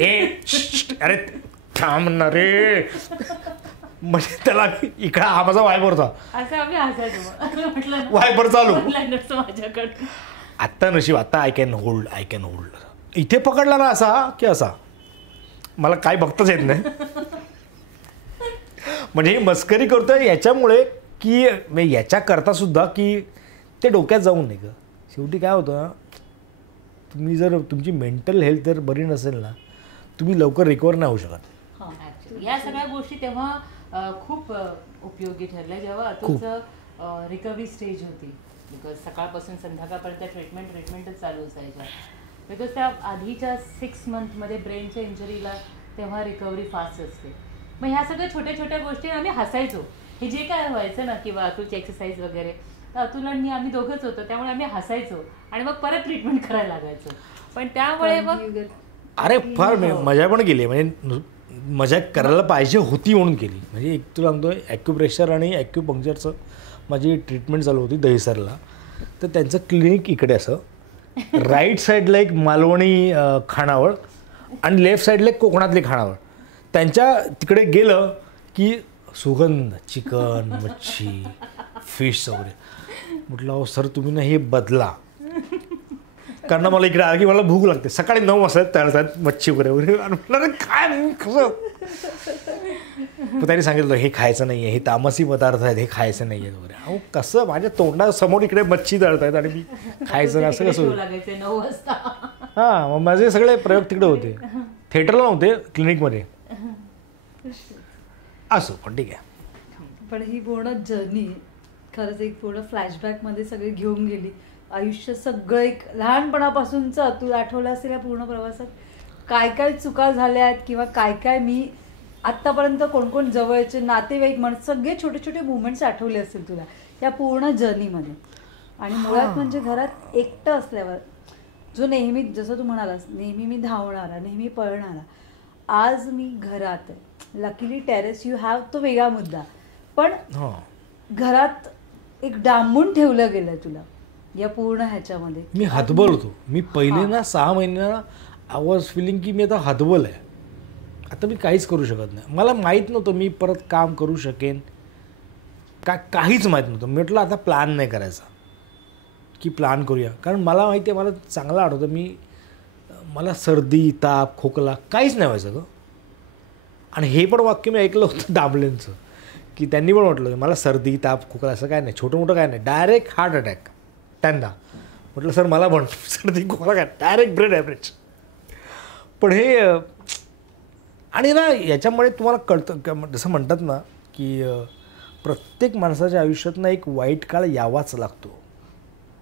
अरे थांब ना रे. म्हणजे त्याला इकडं हा माझा वायबर होता, असं आम्ही हसायचो. म्हटलं वायबर चालू. माझ्याकडे आत्ता नशीब, आता आय कॅन होल्ड. इथे पकडला ना असा की असा, मला काय बघताच येत नाही. म्हणजे मस्करी करतोय याच्यामुळे की याच्याकरता सुद्धा की ते डोक्यात जाऊन नाही ग. शेवटी काय होतं, तुम्ही जर तुमची मेंटल हेल्थ जर बरी नसेल ना, तुम्ही लवकर रिकवर नाही होऊ शकत. या सगळ्या गोष्टी तेव्हा खूप उपयोगी ठरल्या जेव्हा अतुलचं रिकव्हरी स्टेज होती. बिकॉज सकाळपासून संध्याकाळपर्यंत ट्रीटमेंटच चालू असायच्या. बिकॉज त्या आधीच्या 6 मंथमध्ये ब्रेनच्या इंजरीला तेव्हा रिकव्हरी फास्ट असते. मग ह्या सगळ्या छोट्या छोट्या गोष्टी आम्ही हसायचो. हे जे काय व्हायचं ना किंवा अतुलची एक्सरसाइज वगैरे, तर अतुल आणि आम्ही दोघंच होतो, त्यामुळे आम्ही हसायचो आणि मग परत ट्रीटमेंट करायला लागायचो. पण त्यामुळे मग अरे फार मजा पण केली. म्हणजे मजा करायला पाहिजे होती म्हणून केली. म्हणजे एक तुला सांगतो, ॲक्युप्रेशर आणि ॲक्युपंक्चरचं माझी ट्रीटमेंट चालू होती दहिसरला. तर त्यांचं क्लिनिक इकडे असं, राईट साईडला एक मालवणी खाणावळ आणि लेफ्ट साईडला एक कोकणातली खाणावळ. त्यांच्या तिकडे गेलं की सुगंध, चिकन, मच्छी, फिश वगैरे. म्हटलं अहो सर तुम्ही ना हे बदला, कारण मला इकडे आलं की मला भूक लागते. सकाळी 9 वाजता तळतात मच्छी वगैरे वगैरे. म्हटलं काय कसं. त्यांनी सांगितलं हे खायचं नाही आहे, हे तामसी पदार्थ आहेत, हे खायचं नाही आहेत वगैरे. अहो कसं, माझ्या तोंडासमोर इकडे मच्छी तळत आहेत आणि मी खायचं असं कसं. 9 वाजता हां, मग माझे सगळे प्रयोग तिकडे होते, थिएटरला नव्हते, क्लिनिकमध्ये. असो, पण ठीक आहे. पण ही पूर्ण जर्नी खरंच एक पूर्ण फ्लॅशबॅकमध्ये सगळी घेऊन गेली. आयुष्य सगळं एक लहानपणापासूनचं अतुल आठवलं असेल या पूर्ण प्रवासात. काय काय चुका झाल्या आहेत किंवा काय काय मी आत्तापर्यंत कोण जवळचे नातेवाईक म्हणत सगळे छोटे छोटे मुवमेंट्स आठवले असतील तुला या पूर्ण जर्नीमध्ये. आणि मुळात म्हणजे घरात एकटं असल्यावर जो नेहमी, जसं तू म्हणालास, नेहमी मी धावणारा, नेहमी पळणारा, आज मी घरात आहे. लकीली टेरेस यू हॅव, तो वेगळा मुद्दा. पण घरात एक डांबून ठेवलं गेलं तुला या पूर्ण ह्याच्यामध्ये. मी हतबल होतो. मी पहिले ना 6 महिन्यांना आय वॉज फिलिंग की मी आता हतबल आहे, आता मी काहीच करू शकत नाही. मला माहीत नव्हतं मी परत काम करू शकेन काहीच माहीत नव्हतं. म्हटलं आता प्लॅन नाही करायचा की प्लॅन करूया, कारण मला माहिती आहे, मला चांगलं आठवतं मला सर्दी, ताप, खोकला काहीच नाही व्हायचं गं. आणि हे पण वाक्य मी ऐकलं होतं दाबलेंचं, की त्यांनी पण म्हटलं मला सर्दी, ताप, खोकला असं काय नाही, छोटं मोठं काय नाही, डायरेक्ट हार्ट अटॅक त्यांना. म्हटलं सर मला पण सर्दी खोकला काय, डायरेक्ट ब्रेन ॲव्हरेज. पण हे आणि ना याच्यामुळे तुम्हाला कळतं, जसं म्हणतात ना की प्रत्येक माणसाच्या आयुष्यात ना एक वाईट काळ यावाच लागतो.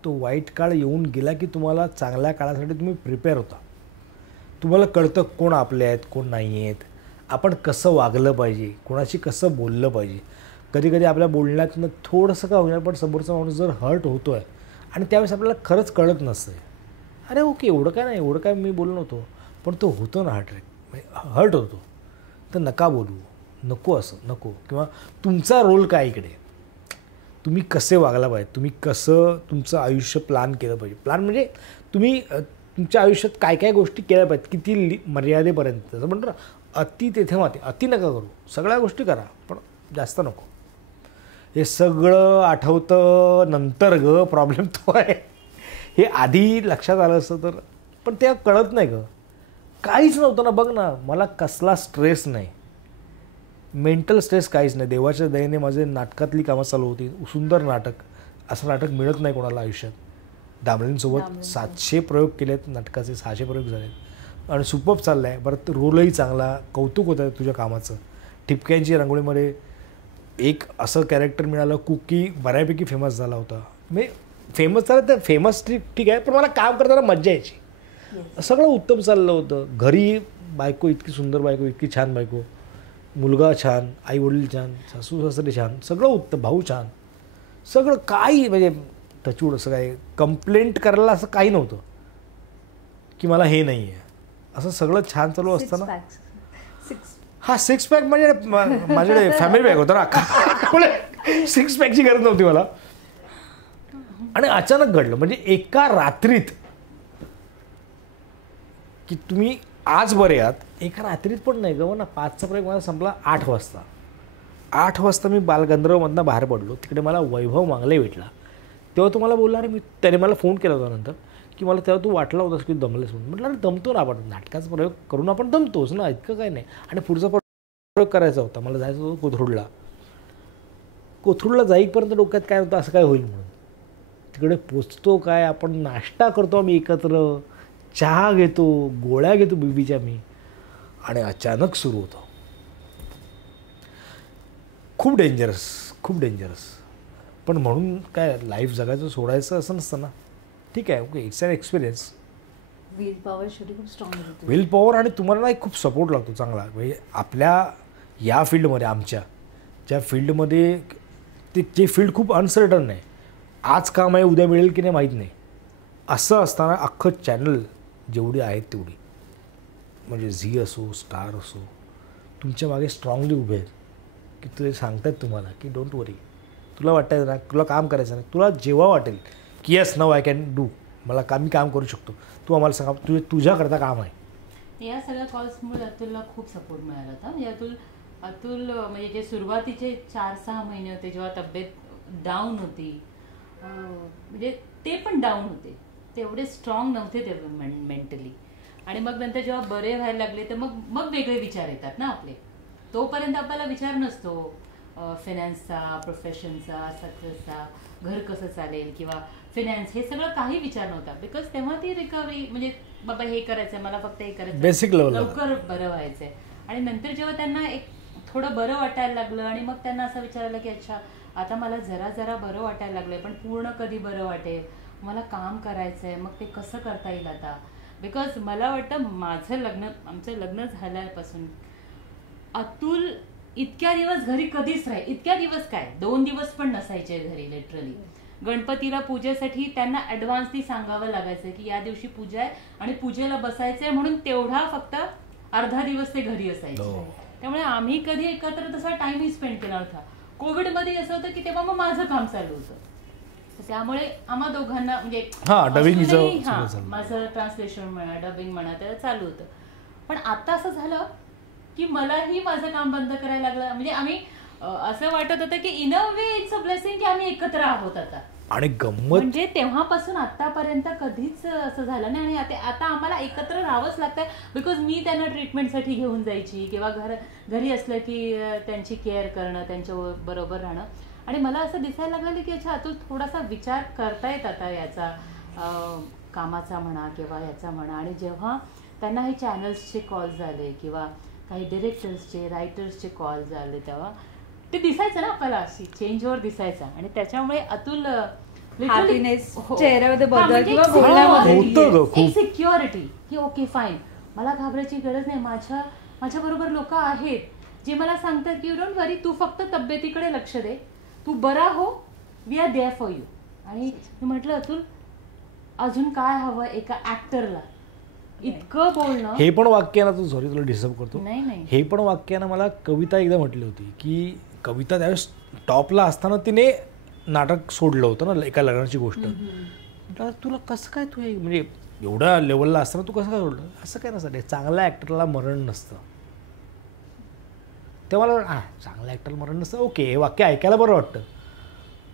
तो वाईट काळ येऊन गेला की तुम्हाला चांगल्या काळासाठी तुम्ही प्रिपेअर होता. तुम्हाला कळतं कोण आपले आहेत, कोण नाही आहेत, आपण कसं वागलं पाहिजे, कोणाशी कसं बोललं पाहिजे. कधी कधी आपल्या बोलण्यातनं थोडंसं का होईना पण समोरचा माणूस जर हर्ट होतो आहे आणि त्यावेळेस आपल्याला खरंच कळत नसतं, अरे ओके एवढं काय नाही, एवढं काय मी बोललो नव्हतो, पण तो होतो ना हर्ट होतो, तर नका बोलू, नको असं नको. किंवा तुमचा रोल काय इकडे, तुम्ही कसे वागला पाहिजे, तुम्ही कसं तुमचं आयुष्य प्लॅन केलं पाहिजे. प्लॅन म्हणजे तुम्ही तुमच्या आयुष्यात काय काय गोष्टी केल्या पाहिजेत, किती मर्यादेपर्यंत. जसं म्हणतो ना अति तेथे माती, अति नका करू, सगळ्या गोष्टी करा पण जास्त नको. हे सगळं आठवतं नंतर ग, प्रॉब्लेम तो आहे. हे आधी लक्षात आलं असतं तर, पण ते कळत नाही ग, काहीच नव्हतं ना. बघ ना, मला कसला स्ट्रेस नाही, मेंटल स्ट्रेस काहीच नाही. देवाच्या दयेने माझे नाटकातली कामं चालू होती, सुंदर नाटक, असं नाटक मिळत नाही कोणाला आयुष्यात. दामलेंसोबत 700 प्रयोग केलेत नाटकाचे, 600 प्रयोग झालेत आणि सुपर्ब चाललं आहे. बरं रोलही चांगला, कौतुक होतं आहे तुझ्या कामाचं. ठिपक्यांची रांगोळीमध्ये एक असं कॅरेक्टर मिळालं, कुकी बऱ्यापैकी फेमस झाला होता. म्हणजे फेमस झालं तर फेमस ठीक आहे, पण मला काम करताना मज्जा यायची. सगळं उत्तम चाललं होतं. घरी बायको इतकी सुंदर बायको, इतकी छान बायको, मुलगा छान, आई वडील छान, सासू सासरे छान, सगळं उत्तम, भाऊ छान, सगळं काही म्हणजे टचूड असं काही कंप्लेंट करायला असं काही नव्हतं की मला हे नाही आहे. असं सगळं छान चालू असताना हा 6 पॅक म्हणजे माझ्याकडे फॅमिली पॅक होता ना, 6 पॅकची गरज नव्हती मला. आणि अचानक घडलं म्हणजे एका रात्रीत की तुम्ही आज बरे आहात एका रात्रीत पण नाही गं ना. 5चा प्रयोग माझा संपला 8 वाजता. 8 वाजता मी बालगंधर्वमधनं बाहेर पडलो. तिकडे मला वैभव मांगले भेटला. तेव्हा तो मला बोलला, अरे त्याने मला फोन केला होता नंतर की मला तेव्हा तू वाटला होतास की दमलेस म्हणून. म्हटलं अरे दमतो ना, आपण नाटकाचा प्रयोग करून आपण दमतोच ना, इतकं काय नाही. आणि पुढचा प्रयोग करायचा होता, मला जायचं होतं कोथरूडला. कोथरूडला जाईपर्यंत डोक्यात काय होतं, असं काय होईल म्हणून. तिकडे पोचतो काय, आपण नाश्ता करतो आम्ही एकत्र, चहा घेतो, गोळ्या घेतो बीबीच्या मी, आणि अचानक सुरू होतं. खूप डेंजरस, खूप डेंजरस. पण म्हणून काय लाईफ जगायचं सोडायचं असं नसतं ना. ठीक आहे, okay, it's an experience. Will power शेवटी खूप स्ट्रॉंग होती. विल पॉवर, आणि तुम्हाला ना एक खूप सपोर्ट लागतो चांगला. म्हणजे आपल्या या फील्डमध्ये, आमच्या ज्या फील्डमध्ये, जे फील्ड खूप अनसर्टन आहे, आज काम आहे उद्या मिळेल की नाही माहीत नाही, असं असताना अख्खं चॅनल जेवढी आहेत तेवढी, म्हणजे झी असो, स्टार असो, तुमच्या मागे स्ट्रॉंगली उभे आहेत की ते सांगतात तुम्हाला की डोंट वरी, तुला वाटायचं ना, तुला काम करायचं ना, तुला जेव्हा वाटेल की yes now I can do, मी काम करू शकतो, तू आम्हाला सांगा, तुझ्याकरता काम आहे. या सगळ्या कॉल्समुळे अतुलला खूप सपोर्ट मिळाला होता. म्हणजे अतुल म्हणजे जे सुरुवातीचे 4-6 महिने होते जेव्हा तब्येत डाऊन होती, म्हणजे ते पण डाऊन होते, तेवढे स्ट्रॉंग नव्हते ते मेंटली. आणि मग नंतर जेव्हा बरे व्हायला लागले तर मग वेगळे विचार येतात ना आपले. तोपर्यंत आपल्याला विचार नसतो फिनान्सचा, प्रोफेशनचा, सक्सेसचा, घर कसं चालेल किंवा फिनान्स, हे सगळं काही विचार नव्हता. बिकॉज तेव्हा ती रिकव्हरी, म्हणजे बाबा हे करायचंय मला, फक्त हे करायचं, बेसिक लेवल लवकर बरं व्हायचंय. आणि नंतर जेव्हा त्यांना एक थोडं बरं वाटायला लागलं आणि मग त्यांना असं विचारलं की अच्छा आता मला जरा बरं वाटायला लागलंय, पण पूर्ण कधी बरं वाटेल, मला काम करायचंय, मग ते कसं करता येईल आता. बिकॉज मला वाटतं आमचं लग्न झाल्यापासून अतुल इतक्या दिवस घरी कधीच राहील, इतक्या दिवस काय 2 दिवस पण नसायचे घरी लिटरली. गणपतीला पूजेसाठी त्यांना ॲडव्हान्सली सांगावं लागायचं की या दिवशी पूजा आहे आणि पूजेला बसायचंय, म्हणून तेवढा फक्त अर्धा दिवस ते घरी असायचे. त्यामुळे आम्ही कधी एकत्र तसा टाइमही स्पेंड केला नव्हता. कोविडमध्ये असं होतं की तेव्हा मग माझं काम चालू होतं, त्यामुळे आम्हा दोघांना म्हणजे माझं ट्रान्सलेशन म्हणा, डबिंग म्हणा, ते चालू होतं. पण आता असं झालं की मलाही माझं काम बंद करायला लागलं. म्हणजे आम्ही असं वाटत होतं की in a way it's a blessing की आम्ही एकत्र आहोत आता. आणि गंमत म्हणजे तेव्हापासून आतापर्यंत कधीच असं झालं नाही. आणि आता आम्हाला एकत्र राहावंच लागतंय. बिकॉज मी त्यांना ट्रीटमेंटसाठी घेऊन जायची किंवा घरी असलं की त्यांची केअर करणं, त्यांच्या बरोबर राहणं. आणि मला असं दिसायला लागलं की अच्छा अतुल थोडासा विचार करतायत आता याचा, कामाचा म्हणा किंवा याचा म्हणा. आणि जेव्हा त्यांना हे चॅनल्सचे कॉल झाले किंवा काही डिरेक्टर्सचे, रायटर्सचे कॉल झाले, तेव्हा ते दिसायचं ना आपल्याला, चेंजवर दिसायचा. आणि त्याच्यामुळे अतुल हॅपीनेस चेहऱ्यामध्ये बदल किंवा बोलण्यामध्ये एक सिक्युरिटी की ओके फाईन, मला घाबरायची गरज नाही, माझ्या बरोबर लोक आहेत जे मला सांगतात की यू डोंट वरी, तू फक्त तब्येतीकडे लक्ष दे, तू बरा हो, we are there for you. आणि मी म्हटलं अतुल अजून काय हवं एका ऍक्टरला, इतकं बोलणं. हे पण वाक्य ना, तू सॉरी तुला डिस्टर्ब करतो, नाही हे पण वाक्य ना मला कविता एकदा म्हटली होती की कविता त्यावेळेस टॉपला असताना तिने नाटक सोडलं होतं ना, एका लग्नाची गोष्ट. तुला कसं काय, तू म्हणजे एवढ्या लेवलला असताना तू कसं काय सोडलं. असं काय नसतं, चांगल्या ॲक्टरला मरण नसतं. तेव्हा मला चांगल्या ॲक्टरला मरण नसतं, ओके, हे वाक्य ऐकायला बरं वाटतं.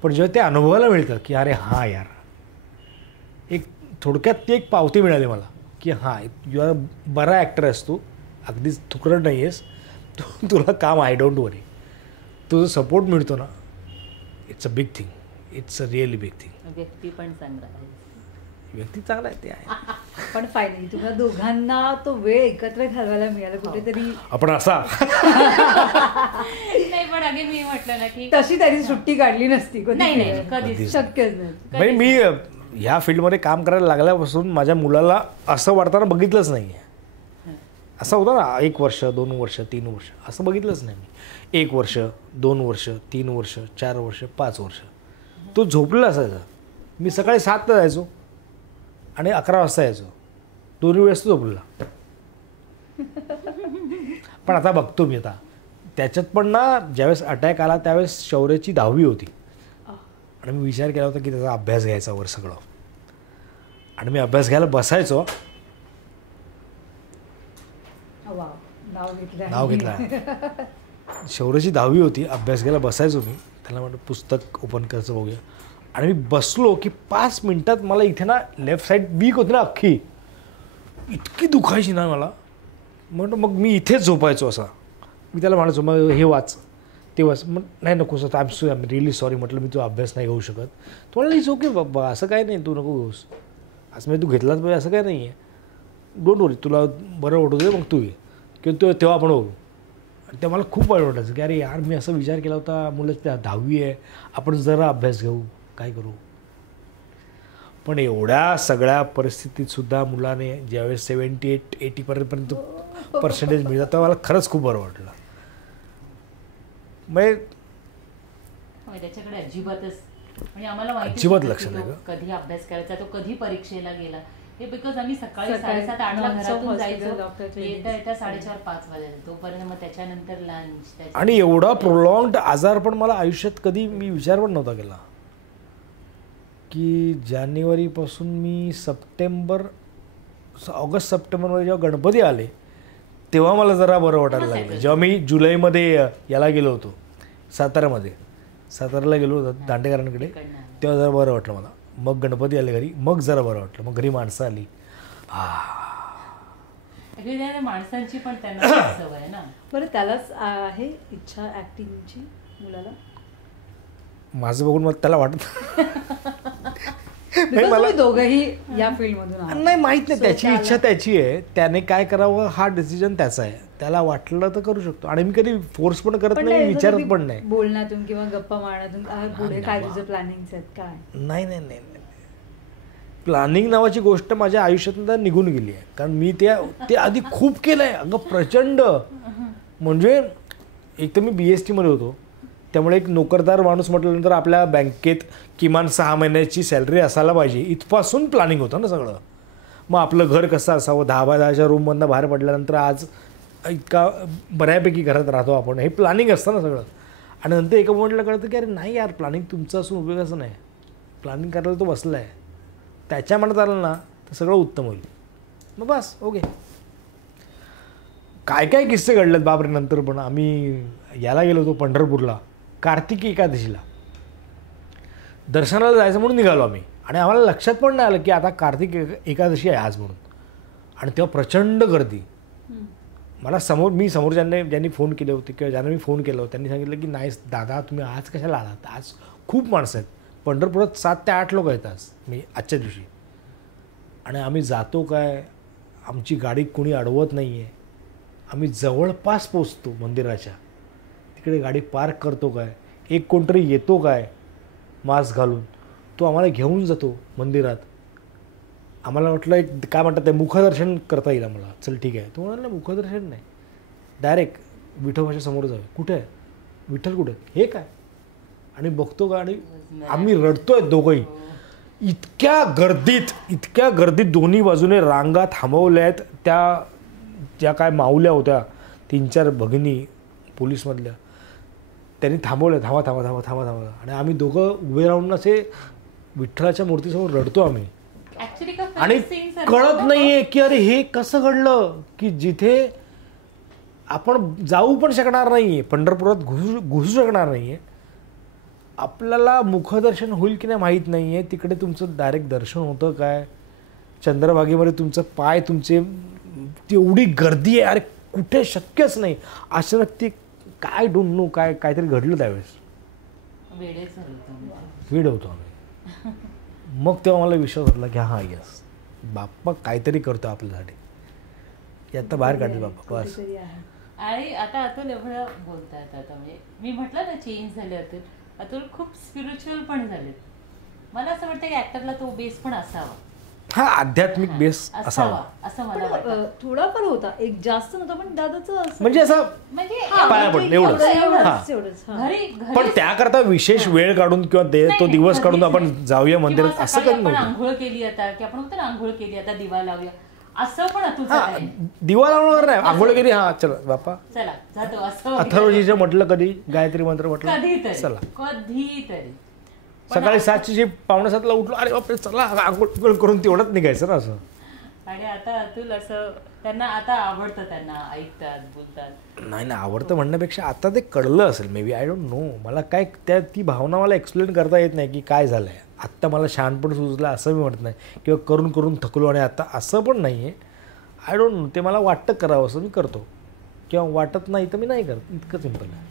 पण जेव्हा ते अनुभवायला मिळतं की अरे हां यार, एक थोडक्यात ती एक पावती मिळाली मला की हां यू आर बरा ॲक्टर आहेस तू, अगदीच थुकरट नाही आहेस, तुला काम आहे, डोंट वरी. तुझं सपोर्ट मिळतो ना, it's a big thing, it's a really big thing. व्यक्ती पण चांगला आहे, व्यक्ती चांगला आहे ते आहे. पण फायनली तुम्हाला दोघांना तो वेळ एकत्र घालवायला मिळाला कुठेतरी. आपण असा नाही, पण अगेन मी म्हटलं ना की तशी त्यांनी सुट्टी काढली नसती, नाही कधीच शक्यच नाही. म्हणजे मी ह्या फील्डमध्ये काम करायला लागल्यापासून माझ्या मुलाला असं वाटताना बघितलंच नाही आहे. असं होतं ना 1 वर्ष 2 वर्ष 3 वर्ष असं बघितलंच नाही मी. 1 वर्ष 2 वर्ष 3 वर्ष 4 वर्ष 5 वर्ष तो झोपलेला असायचा. मी सकाळी 7ला जायचो आणि 11 वाजता यायचो, 2 वेळेस तो झोपलेला. पण आता बघतो मी, आता त्याच्यात पण ना ज्यावेळेस अटॅक आला त्यावेळेस शौर्याची 10वी होती आणि मी विचार केला होता की त्याचा अभ्यास घ्यायचा वर सगळं. आणि मी अभ्यास घ्यायला बसायचो वा, नाव घेतलं. शौर्याची 10वी होती, अभ्यास घ्यायला बसायचो मी. त्याला म्हटलं पुस्तक ओपन करायचं बघूया. आणि मी बसलो की 5 मिनिटात मला इथे ना लेफ्ट साईड वीक होती ना अख्खी, इतकी दुखायची ना मला. म्हणून मग मी इथेच झोपायचो असा. मी त्याला म्हणायचो मग हे वाच ते वाच. मग नाही नको sir, I am really sorry म्हटलं, मी तो अभ्यास नाही घेऊ शकत. तो म्हणाला इट्स ओके बाबा, असं काय नाही, तू नको घेऊस, असं म्हणजे तू घेतलाच पाहिजे असं काय नाही आहे, डोंट वरी, तुला बरं वाटू दे, मग तू ये किंवा तेव्हा आपण बघू. आणि ते मला खूप वाईट वाटायचं की अरे यार मी असा विचार केला होता, मुलं त्या 10वी आहे, आपण जरा अभ्यास घेऊ, काय करू. पण एवढ्या सगळ्या परिस्थितीतसुद्धा मुलाने ज्यावेळेस 78-80पर्यंत पर्सेंटेज मिळतात तेव्हा मला खरंच खूप बरं वाटलं. म्हणजे त्याच्याकडे अजिबातच म्हणजे आम्हाला माहिती अजिबात लक्ष नाही का कधी अभ्यास करायचा, तो कधी परीक्षेला गेला. हे बिकॉज आम्ही सकाळी 7:30-8ला घरातून जायचो, येता 4:30-5 वाजायचं, तोपर्यंत मग त्याच्यानंतर लंच. आणि एवढा प्रोलॉंग्ड आजार पण मला आयुष्यात कधी मी विचार पण नव्हता केला की जानेवारीपासून मी ऑगस्ट सप्टेंबरमध्ये जेव्हा गणपती आले तेव्हा मला जरा बरं वाटायला लागलं. जेव्हा मी जुलैमध्ये याला गेलो होतो साताराला गेलो होतो दांडेकरांकडे, तेव्हा जरा बरं वाटलं मला. मग गणपती आले घरी, मग जरा बरं वाटलं, मग घरी माणसं आली. माणसांची पण त्यांना सवय ना. बरं, त्यालाच आहे इच्छा ऍक्टिंगची मुलाला? माझं बघून मग त्याला वाटत मला दोघंही या फील्डमधून नाही माहित नाही, त्याची इच्छा त्याची आहे, त्याने काय करावं हा डिसिजन त्याचा आहे. त्याला वाटलं तर करू शकतो. आणि मी कधी फोर्स पण करत नाही, विचारत पण नाही. बोलण्यातून किंवा गप्पा मारण्यातून पुढे काय तुझं प्लॅनिंग आहेत काय? नाही नाही नाही प्लॅनिंग नावाची गोष्ट माझ्या आयुष्यातून निघून गेली आहे. कारण मी ते आधी खूप केलं आहे अगं, प्रचंड. म्हणजे एक तर मी BST मध्ये होतो, त्यामुळे एक नोकरदार माणूस म्हटल्यानंतर आपल्या बँकेत किमान 6 महिन्याची सॅलरी असायला पाहिजे, इथपासून प्लॅनिंग होतं ना सगळं. मग आपलं घर कसं असावं, 10x10च्या रूममधनं बाहेर पडल्यानंतर आज इतका बऱ्यापैकी घरात राहतो आपण, हे प्लॅनिंग असतं ना सगळं. आणि नंतर एका मोमेंटला कळतं की अरे नाही यार, प्लॅनिंग तुमचं असून उपयोगाचं नाही, प्लॅनिंग करायला तो बसला आहे, त्याच्या मनात आलं ना तर सगळं उत्तम होईल. मग बस ओके. काय काय किस्से घडलेत बापरे. नंतर पण आम्ही याला गेलो होतो पंढरपूरला कार्तिकी एकादशीला, दर्शनाला जायचं म्हणून निघालो आम्ही. आणि आम्हाला लक्षात पण नाही आलं की आता कार्तिक एकादशी आहे आज म्हणून. आणि तेव्हा प्रचंड गर्दी. मला समोर ज्यांनी फोन केले होते किंवा ज्यांना मी फोन केला होता त्यांनी सांगितलं की नाही दादा तुम्ही आज कशाला आलात, आज खूप माणसं आहेत, पंढरपुरात 7 ते 8 लोक आहेत आज आजच्या दिवशी. आणि आम्ही जातो काय, आमची गाडी कोणी अडवत नाही आहे, आम्ही जवळपास पोचतो मंदिराच्या, तिकडे गाडी पार्क करतो काय, एक कोणतरी येतो काय मास्क घालून, तो आम्हाला घेऊन जातो मंदिरात. आम्हाला वाटलं एक काय म्हणतात ते मुखदर्शन करता येईल आम्हाला, चल ठीक आहे. तो म्हणाला मुखदर्शन नाही, डायरेक्ट विठोबाच्या समोर जाऊ. कुठे आहे विठ्ठल, कुठे हे काय. आणि बघतो का, आणि आम्ही रडतोय दोघंही. इतक्या गर्दीत दोन्ही बाजूने रांगा थांबवल्या आहेत. त्या ज्या काय माऊल्या होत्या 3-4 भगिनी पोलीसमधल्या, त्यांनी थांबवल्या, थांबा थांबा थांबा थांबा थांबा. आणि आम्ही दोघं उभे राहून असे विठ्ठलाच्या मूर्तीसमोर रडतो आम्ही. आणि कळत नाहीये की अरे हे कसं घडलं की जिथे आपण जाऊ पण शकणार नाहीये, पंढरपुरात घुसू शकणार नाहीये, आपल्याला मुखदर्शन होईल की नाही माहीत नाहीये, तिकडे तुमचं डायरेक्ट दर्शन होतं काय, चंद्रभागेमध्ये तुमचं पाय तुमचे, एवढी गर्दी आहे, अरे कुठे शक्यच नाही. अशा ती काय डोंट नो काहीतरी घडलं त्यावेळेस, वेड होतो आम्ही. मग तेव्हा मला विश्वास वाटला की हां यस बाप्पा काहीतरी करतो आपल्यासाठी, आता बाहेर काढले बाप्पा बस. आणि आता अतुल एवढं बोलतात, आता म्हणजे मी म्हटलं ना चेंज झाले अतुल खूप स्पिरिच्युअल पण झालेत. मला असं वाटतं की ऍक्टरला तो बेस पण असावा, हा आध्यात्मिक बेस असावा असं मला वाटतं. थोडाफार होता, एक जास्त नव्हता, पण दादाचं म्हणजे असं म्हणजे पाया पडलं एवढंच. पण त्याकरता विशेष वेळ काढून किंवा तो दिवस काढून आपण जाऊया मंदिरात असं कधी नव्हतं. आंघोळ केली आता की आपण म्हणतो ना आंघोळ केली आता दिवा लावूया, असं पण अतुल दिवा लावणार नाही, आंघोळ केली हा चला बाप्पा चला जातो असं. अथर्वजीचं म्हटलं कधी, गायत्री मंत्र म्हटलं कधीतरी चला, कधीतरी सकाळी 7ची 6:45ला उठलो, अरे बापरे चला आंघोळ करून तेवढंच निघायचं ना असं. आणि आता अतुल असं त्यांना आता आवडतं, त्यांना ऐकतात, बोलतात. नाही ना, आवडतं म्हणण्यापेक्षा आता ते कळलं असेल may be, I don't know. मला काय ती भावना मला एक्सप्लेन करता येत नाही की काय झालं आहे. आत्ता मला शहाणपण सुचलं असं मी म्हणत नाही, किंवा करून करून थकलो आणि आता असं पण नाही आहे. आय डोंट नो, ते मला वाटतं करावं असं मी करतो, किंवा वाटत नाही तर मी नाही करत. इतकं सिम्पल आहे.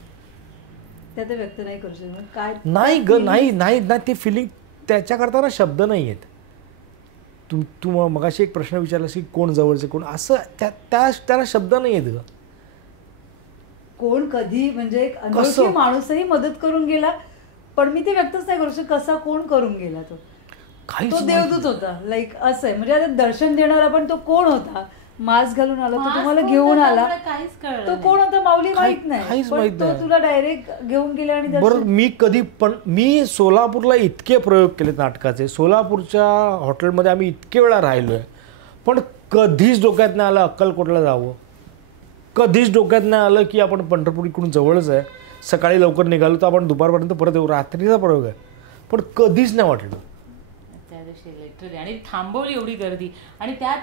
त्या ते व्यक्त नाही करू शकत काय. नाही नाही नाही नाही, ते फिलिंग त्याच्याकरता ना शब्द नाही आहेत. तू मगाशी एक प्रश्न विचारलास की कोण जवळचे कोण, असं त्याला शब्द नाही आहेत ग. कोण कधी म्हणजे एक अनोळखी माणूसही मदत करून गेला, पण मी ते व्यक्तच नाही करू शकत कसा कोण करून गेला. तो देवदूत होता, लाईक असं आहे. म्हणजे आता दर्शन देणारा पण तो कोण होता, मास्क घालून आला, तो तुम्हाला घेऊन आला, तो कोण होता माऊली माहित नाही, पण तो तुला डायरेक्ट घेऊन गेला. आणि बरं, मी सोलापूरला इतके प्रयोग केले नाटकाचे. सोलापूरच्या हॉटेलमध्ये आम्ही इतके वेळा राहिलोय, पण कधीच डोक्यात नाही आलं अक्कलकोटला जावं. कधीच डोक्यात नाही आलं की आपण पंढरपूर इकडून जवळच आहे, सकाळी लवकर निघालो तर आपण दुपारपर्यंत परत येऊ. रात्रीचा प्रयोग आहे, पण कधीच नाही वाटलं त्या दिवशी लिटरली. आणि थांबवली एवढी गर्दी, आणि त्यात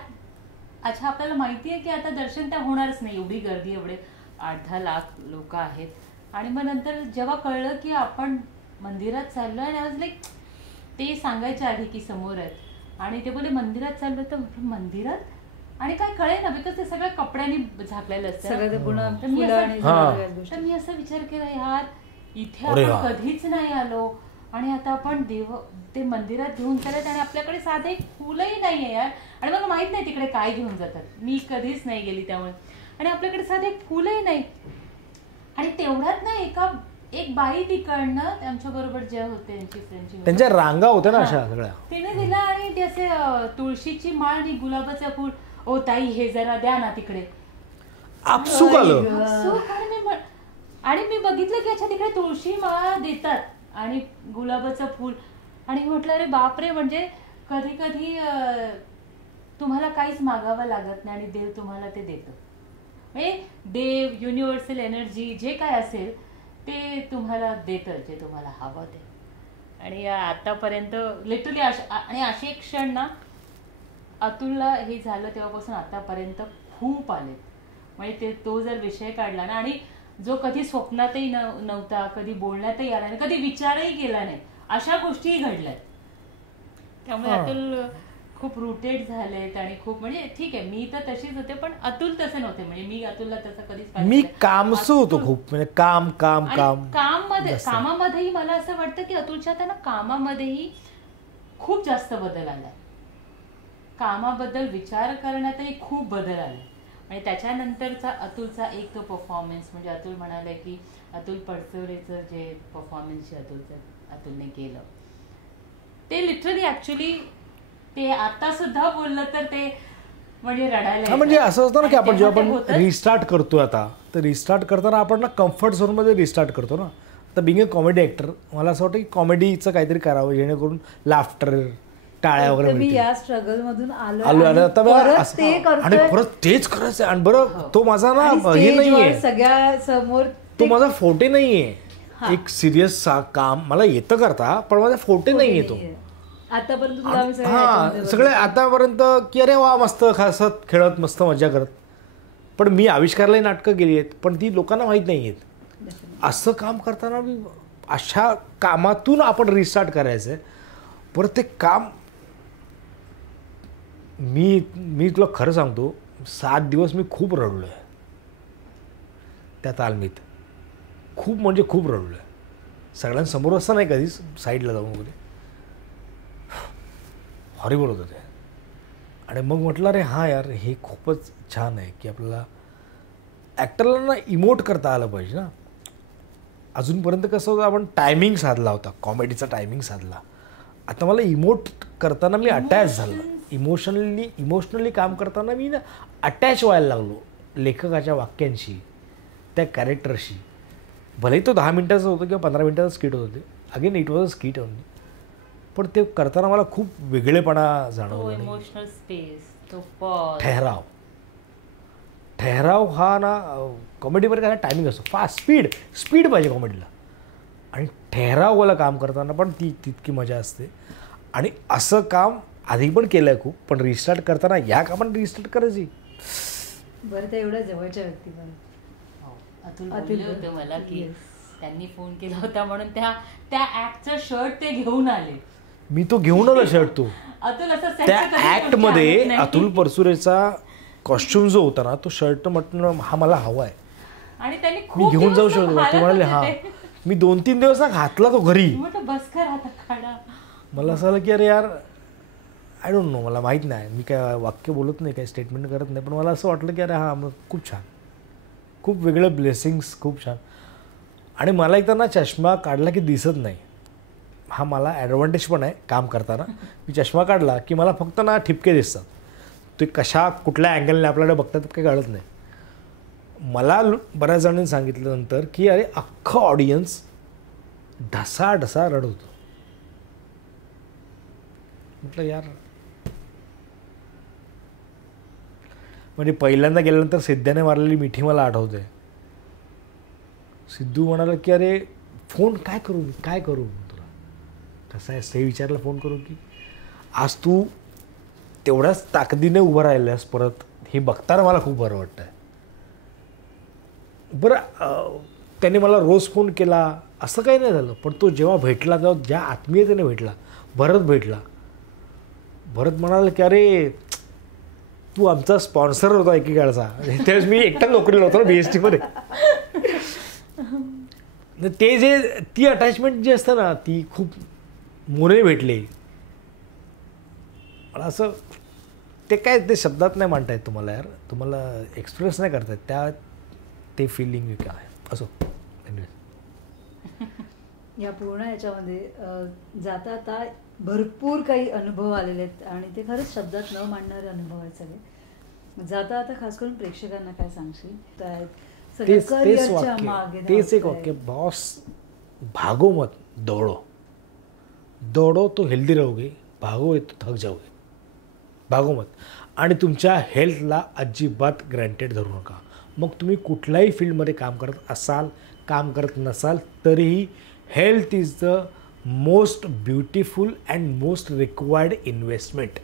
अच्छा आपल्याला माहिती आहे की आता दर्शन त्या होणारच नाही, एवढी गर्दी, एवढे 8-10 लाख लोक आहेत. आणि मग नंतर जेव्हा कळलं की आपण मंदिरात चाललोय, आणि आज लाईक ते सांगायच्या आधी की समोर आहेत, आणि ते बोले मंदिरात चाललो, तर मंदिरात आणि काय कळे ना, बिकॉज ते सगळ्या कपड्यांनी झाकलेलं असतं. तर मी असा विचार केला, यार इथे आपण कधीच नाही आलो, आणि आता आपण ते मंदिरात घेऊन चालत, आणि आपल्याकडे साधं एक फुलही नाहीये यार. आणि मला माहित नाही तिकडे काय घेऊन जातात, मी कधीच नाही गेली त्यामुळे. आणि आपल्याकडे साधं एक फुलही नाही. आणि तेवढ्यात ना एक बाई तिकडनं आमच्या बरोबर ज्या होते, त्यांची फ्रेंडची, त्यांच्या रांगा होत्या ना अशा सगळ्या, तिने दिला. आणि ते असे तुळशीची माळ आणि गुलाबाचं फूल, ओ ताई हे जरा द्या ना तिकडे. आपसुक आलं. आणि मी बघितलं की अच्छा तिकडे तुळशी माळा देतात आणि गुलाबाचं फूल. आणि म्हटलं अरे बापरे, म्हणजे कधी कधी तुम्हाला काहीच मागावं लागत नाही, आणि देव तुम्हाला ते देतं. म्हणजे देव, युनिव्हर्सल एनर्जी, जे काय असेल ते तुम्हाला देतं, जे तुम्हाला हवं ते. आणि आतापर्यंत लिटरली आणि असे एक क्षण ना, अतुलला हे झालं तेव्हापासून आतापर्यंत खूप आलेत. म्हणजे तो जर विषय काढला ना, आणि जो कधी स्वप्नातही नव्हता, कधी बोलण्यातही आला नाही, कधी विचारही केला नाही, अशा गोष्टीही घडल्यात. त्यामुळे अतुल खूप रुटेड झालेत, आणि खूप म्हणजे ठीक आहे, मी तर तशीच होते, पण अतुल तसे नव्हते. म्हणजे मी अतुलला तसं कधीच मी कामसू होतो खूप, म्हणजे कामामध्येही मला असं वाटतं की अतुलच्या त्यांना कामामध्येही खूप जास्त बदल आलाय. कामाबद्दल विचार करण्यातही खूप बदल आलाय. आणि त्याच्यानंतरचा अतुलचा एक तो परफॉर्मन्स, म्हणजे अतुल म्हणाले की अतुल पडसोडेचं जे परफॉर्मन्स अतुलने केलं, ते लिटरली ऍक्च्युली ते आता सुद्धा बोललं तर ते म्हणजे रडायला. म्हणजे असं असतं ना की आपण जेव्हा आपण रिस्टार्ट करतो, आता तर रिस्टार्ट करताना आपण ना कम्फर्ट झोनमध्ये रिस्टार्ट करतो ना. तर बिंग अ कॉमेडी ॲक्टर मला असं वाटतं की कॉमेडीचं काहीतरी करावं, जेणेकरून लाफ्टर, टाळ्या वगैरे. मी या स्ट्रगल मधून आलो, आणि परत तेच करायचं. आणि बरं, तो माझा ना हे नाहीये सगळ्या समोर, तो माझा फोटे नाहीये. एक सिरियस काम मला येतं करता, पण माझा फोटे नाहीये तो आतापर्यंत. हा सगळे आतापर्यंत की अरे वा मस्त हसत खेळत मस्त मजा करत, पण मी आविष्कारलाही नाटकं केली आहेत, पण ती लोकांना माहीत नाही आहेत. असं काम करताना मी अशा कामातून आपण रिस्टार्ट करायचं आहे. परत ते काम मी तुला खरं सांगतो, 7 दिवस मी खूप रडलो आहे त्या तालमीत. खूप म्हणजे खूप रडलो आहे. सगळ्यांसमोर असं नाही, कधीच साईडला जाऊन वगैरे. हॉरिबल होतं ते. आणि मग म्हटलं अरे हां यार, हे खूपच छान आहे की आपल्याला ॲक्टरला ना इमोट करता आलं पाहिजे ना. अजूनपर्यंत कसं होतं, आपण टायमिंग साधला होता, कॉमेडीचा टायमिंग साधला. आता मला इमोट करताना मी अटॅच झालो. इमोशनली काम करताना मी ना अटॅच व्हायला लागलो लेखकाच्या वाक्यांशी, त्या कॅरेक्टरशी. भलेही तो 10 मिनिटाचं होतं किंवा 15 मिनिटाचं स्किट होते, again it was a skit only, पण ते करताना मला खूप वेगळेपणा जाणवला. इमोशनल स्पेस, तो ठहराव हा ना कॉमेडीमध्ये काय टायमिंग असतो, फास्ट स्पीड पाहिजे कॉमेडीला. आणि ठहराववाला काम करताना पण तितकी मजा असते. आणि असं काम आधी पण केलं आहे खूप, पण रिस्टार्ट करताना या कामाने रिस्टार्ट करायची बरं, त्या एवढ्या जवळच्या व्यक्ती पण. हो, अतुल अतुल बोलले होते मला की Yes. त्यांनी फोन केला होता म्हणून त्या ऍक्टचा शर्ट ते घेऊन आले. मी तो घेऊन आलो शर्ट. तो अतुल असं sense त्या कधी तुमच्या ॲक्टमध्ये आवडत नाही. अतुल परसुरेचा कॉस्ट्युम जो होता ना, तो शर्ट म्हटलं हा मला हवा आहे, आणि त्यांनी मी खूप घेऊन जाऊ दिवस शकतो. घालत ते म्हणाले होते हा. ते. मी 2-3 दिवस ना घातला तो घरी. म्हटलं बस कर आता काढा. मला असं आलं की अरे यार, आय डोंट नो, मला माहीत नाही, मी काय वाक्य बोलत नाही, काय स्टेटमेंट करत नाही, पण मला असं वाटलं की अरे हा मग खूप छान, खूप वेगळं ब्लेसिंग्स, खूप छान. आणि मला एकदा ना चष्मा काढला की दिसत नाही, हा मला ॲडव्हान्टेज पण आहे काम करताना. मी चष्मा काढला की मला फक्त ना ठिपके दिसतात, ते कशा कुठल्या अँगलने आपल्याकडे बघतात काही कळत नाही. मला बऱ्याच जणांनी सांगितलं नंतर की अरे अख्खं ऑडियन्स ढसा रडत होतं. म्हटलं यार, म्हणजे पहिल्यांदा गेल्यानंतर सिद्ध्याने मारलेली मिठी मला आठवते. सिद्धू म्हणाला की अरे फोन काय करू, मी काय करू तुला, कसं आहे ते विचारला फोन करू की आज तू तेवढ्याच ताकदीने उभं राहिल्यास परत, हे बघताना मला खूप बरं वाटतं आहे. बरं, त्याने मला रोज फोन केला असं काही नाही झालं, पण तो जेव्हा भेटला, तेव्हा ज्या आत्मीयतेने भेटला, भरत भेटला. भरत म्हणाला की अरे तू आमचा स्पॉन्सर होता एकेकाळचा. त्यावेळेस मी एकटा नोकरीला होतो ना BST मध्ये. ते जे ती अटॅचमेंट जी असते ना, ती खूप मोरे भेटले मला. असं ते काय ते शब्दात नाही मांडता येत तुम्हाला यार, तुम्हाला एक्सप्रेस नाही करता येत त्या ते फिलिंग काय असो. या पूर्ण याच्यामध्ये जाता आता भरपूर काही अनुभव आलेले आहेत आणि ते खरंच शब्दात न मांडणारे अनुभव आहेत सगळे. जाता आता खास करून प्रेक्षकांना काय सांगशील? तेच एक वाक्य, बॉस भागो मत, दौड़ो दौड़ो तो हेल्दी रहोगे, भागो तो थक जाओगे, भागो मत. आणि तुमच्या हेल्थला अजिबात ग्रँटेड धरू नका. मग तुम्ही कुठल्याही फील्डमध्ये काम करत असाल, काम करत नसाल, तरीही health is the most beautiful and most required investment.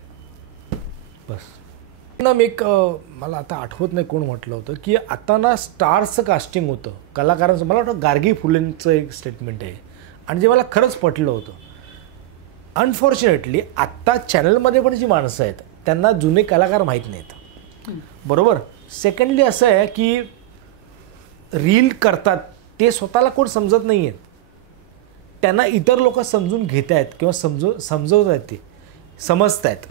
बस ना. मी एक मला आता आठवत नाही कोण म्हटलं होतं की आता ना स्टार्सचं कास्टिंग होतं कलाकारांचं. मला वाटतं गार्गी फुलेंचं एक स्टेटमेंट आहे आणि जे मला खरंच पटलं होतं. अनफॉर्च्युनेटली आत्ता चॅनलमध्ये पण जी माणसं आहेत त्यांना जुने कलाकार माहीत नाहीत, बरोबर. सेकंडली असं आहे की रील करतात ते स्वतःला कोण समजत नाही आहेत, त्यांना इतर लोक समजून घेत आहेत किंवा समजवत आहेत, ते समजत आहेत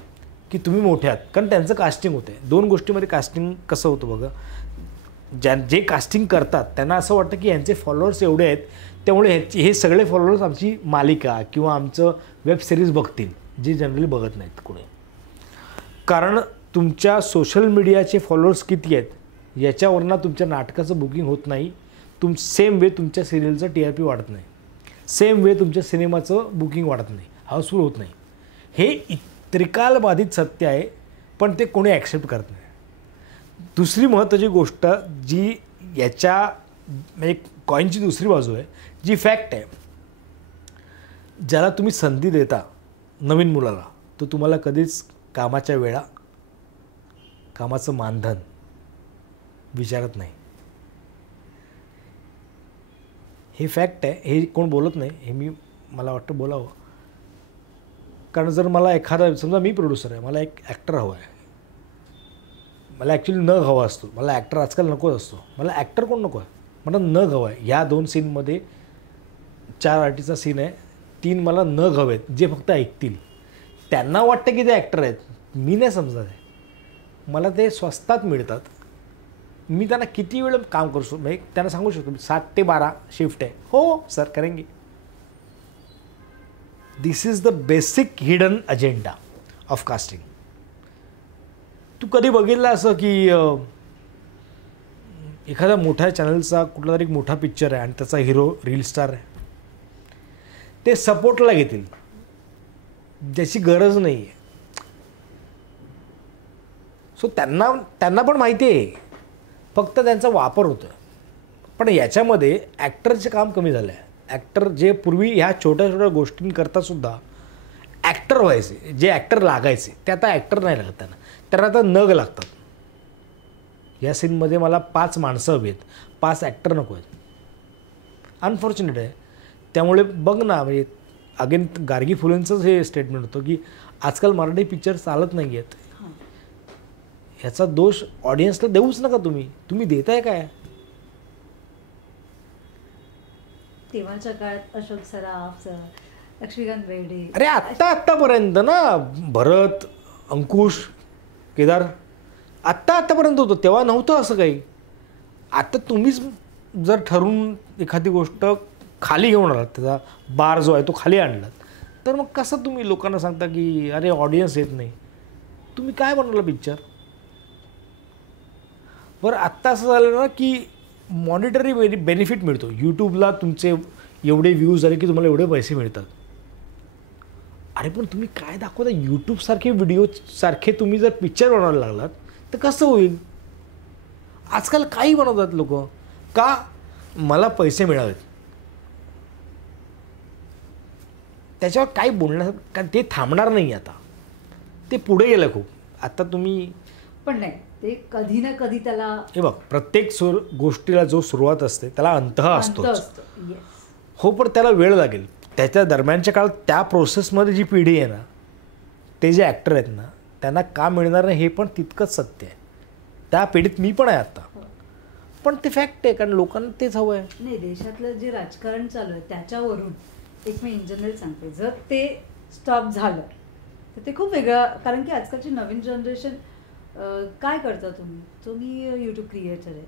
की तुम्ही मोठे आहात, कारण त्यांचं कास्टिंग होतं आहे. 2 गोष्टीमध्ये कास्टिंग कसं होतं बघा. जे कास्टिंग करतात त्यांना असं वाटतं की यांचे फॉलोअर्स एवढे आहेत, त्यामुळे हे सगळे फॉलोअर्स आमची मालिका किंवा आमचं वेब सिरीज बघतील, जे जनरली बघत नाहीत कोणी. कारण तुमच्या सोशल मीडियाचे फॉलोअर्स किती आहेत याच्यावरनं तुमच्या नाटकाचं बुकिंग होत नाही. सेम वे तुमच्या सिरियलचं TRP वाढत नाही, सेम वे तुमच्या सिनेमाचं बुकिंग वाढत नाही, हाऊसफुल होत नाही. हे त्रिकालबाधित सत्य आहे, पण ते कोणी ॲक्सेप्ट करत नाही. दुसरी महत्त्वाची गोष्ट जी याच्या एक कॉईनची दुसरी बाजू आहे, जी फॅक्ट आहे, ज्याला तुम्ही संधी देता नवीन मुलाला, तो तुम्हाला कधीच कामाच्या वेळा, कामाचं मानधन विचारत नाही. हे फॅक्ट आहे, हे कोण बोलत नाही, हे मला वाटतं बोलावं. कारण जर मला एखादा, समजा मी प्रोड्युसर आहे, मला एक ॲक्टर हवा आहे, मला ॲक्च्युली नग हवा असतो, मला ॲक्टर आजकाल नकोच असतो, मला ॲक्टर कोण नको आहे, मला नग हवा आहे. ह्या 2 सीनमध्ये 4 आर्टिस्टचा सीन आहे, 3 मला नग हवे आहेत जे फक्त ऐकतील. त्यांना वाटतं की ते ॲक्टर आहेत, मी नाही समजत आहे. मला ते स्वस्तात मिळतात, मी त्यांना किती वेळ काम करू शकतो, म्हणजे त्यांना सांगू शकतो 7 ते 12 शिफ्ट आहे, हो सर करेंगे. This is the basic hidden agenda of casting. तू कधी बघितलं असं की एखाद्या मोठ्या चॅनलचा कुठला तरी मोठा पिक्चर आहे आणि त्याचा हिरो रील स्टार आहे, ते सपोर्टला घेतील ज्याची गरज नाही आहे. सो त्यांना पण माहिती आहे, फक्त त्यांचा वापर होतो. पण याच्यामध्ये ॲक्टरचे काम कमी झालं आहे. ॲक्टर जे पूर्वी ह्या छोट्या छोट्या गोष्टींकरतासुद्धा ॲक्टर व्हायचे, जे ॲक्टर लागायचे ते आता ॲक्टर नाही लागत, त्यांना आता नग लागतात. या सीनमध्ये मला 5 माणसं हवी आहेत, 5 ॲक्टर नको आहेत. अनफॉर्च्युनेट आहे. त्यामुळे बघ ना, म्हणजे अगेन गार्गी फुलेंचंच हे स्टेटमेंट होतं की आजकाल मराठी पिक्चर चालत नाही आहेत. ह्याचा दोष ऑडियन्सला देऊच नका तुम्ही देताय काय. तेव्हाच्या काळात अशोक सराफ, लक्ष्मीकांत बेर्डे, अरे आत्तापर्यंत ना, भरत, अंकुश, केदार, आत्तापर्यंत होतं, तेव्हा नव्हतं असं काही. आता तुम्हीच जर ठरवून एखादी गोष्ट खाली घेऊन आलात, त्याचा बार जो आहे तो खाली आणलात, तर मग कसं तुम्ही लोकांना सांगता की अरे ऑडियन्स येत नाही. तुम्ही काय बनवलं पिक्चर. बरं आत्ता असं झालं ना की मॉनिटरी बेनिफिट मिळतो. यूट्यूबला तुमचे एवढे व्ह्यूज झाले की तुम्हाला एवढे पैसे मिळतात. अरे पण तुम्ही काय दाखवता. यूट्यूबसारखे व्हिडिओसारखे तुम्ही जर पिक्चर बनवायला लागलात तर कसं होईल. आजकाल काही बनवतात लोक, का मला पैसे मिळावेत. त्याच्यावर काही बोलण्यात कारण ते थांबणार नाही. आता ते पुढे गेलं खूप. आता तुम्ही पण नाही, ते कधी ना कधी त्याला हे बघ, प्रत्येक गोष्टीला जो सुरुवात असते त्याला अंत असतो. हो, पण त्याला वेळ लागेल. त्याच्या दरम्यानच्या काळात त्या प्रोसेसमध्ये जी पिढी आहे ना, ते जे ॲक्टर आहेत ना, त्यांना काम मिळणार नाही हे पण तितकंच सत्य आहे. त्या पिढीत मी पण आहे आता. पण ते फॅक्ट आहे, कारण लोकांना तेच हवं आहे. नाही, देशातलं जे राजकारण चालू आहे त्याच्यावरून एक मी इन जनरल सांगते, जर ते स्टॉप झालं तर ते खूप वेगळं. कारण की आजकालची नवीन जनरेशन काय करता तुम्ही यूट्यूब क्रिएटर आहे.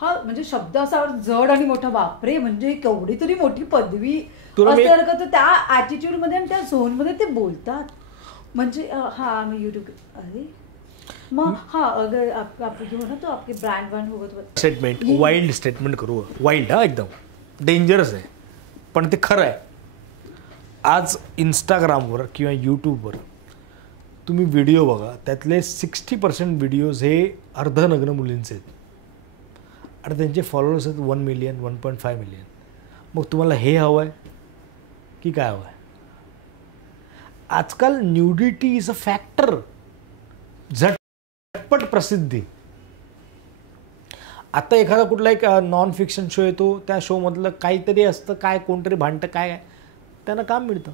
हा म्हणजे शब्द असा जड आणि मोठा, बापरे, म्हणजे केवढी तरी मोठी पदवी असल्यासारखं त्या ॲटिट्यूडमध्ये आणि त्या झोनमध्ये ते बोलतात. म्हणजे हाँ मैं यूट्यूब, अरे मग हाँ अगर आप जो ना तो आपके ब्रँड वन होगा तो स्टेटमेंट वाईल्ड स्टेटमेंट करू. वाईल्ड, हा एकदम डेंजरस आहे, पण ते खरं आहे. आज इंस्टाग्रामवर किंवा यूट्यूबवर तुम्ही व्हिडिओ बघा, त्यातले 60% व्हिडिओज हे अर्धनग्न मुलींचे आहेत आणि त्यांचे फॉलोअर्स आहेत 1 मिलियन 1.5 मिलियन. मग तुम्हाला हे हवं आहे की काय हवं आहे. आजकाल न्यूडिटी इज अ फॅक्टर. झटपट प्रसिद्धी. आता एखादा कुठला एक नॉन फिक्शन शो येतो, त्या शोमधलं काहीतरी असतं, काय कोणतरी भांडतं, काय त्यांना काम मिळतं.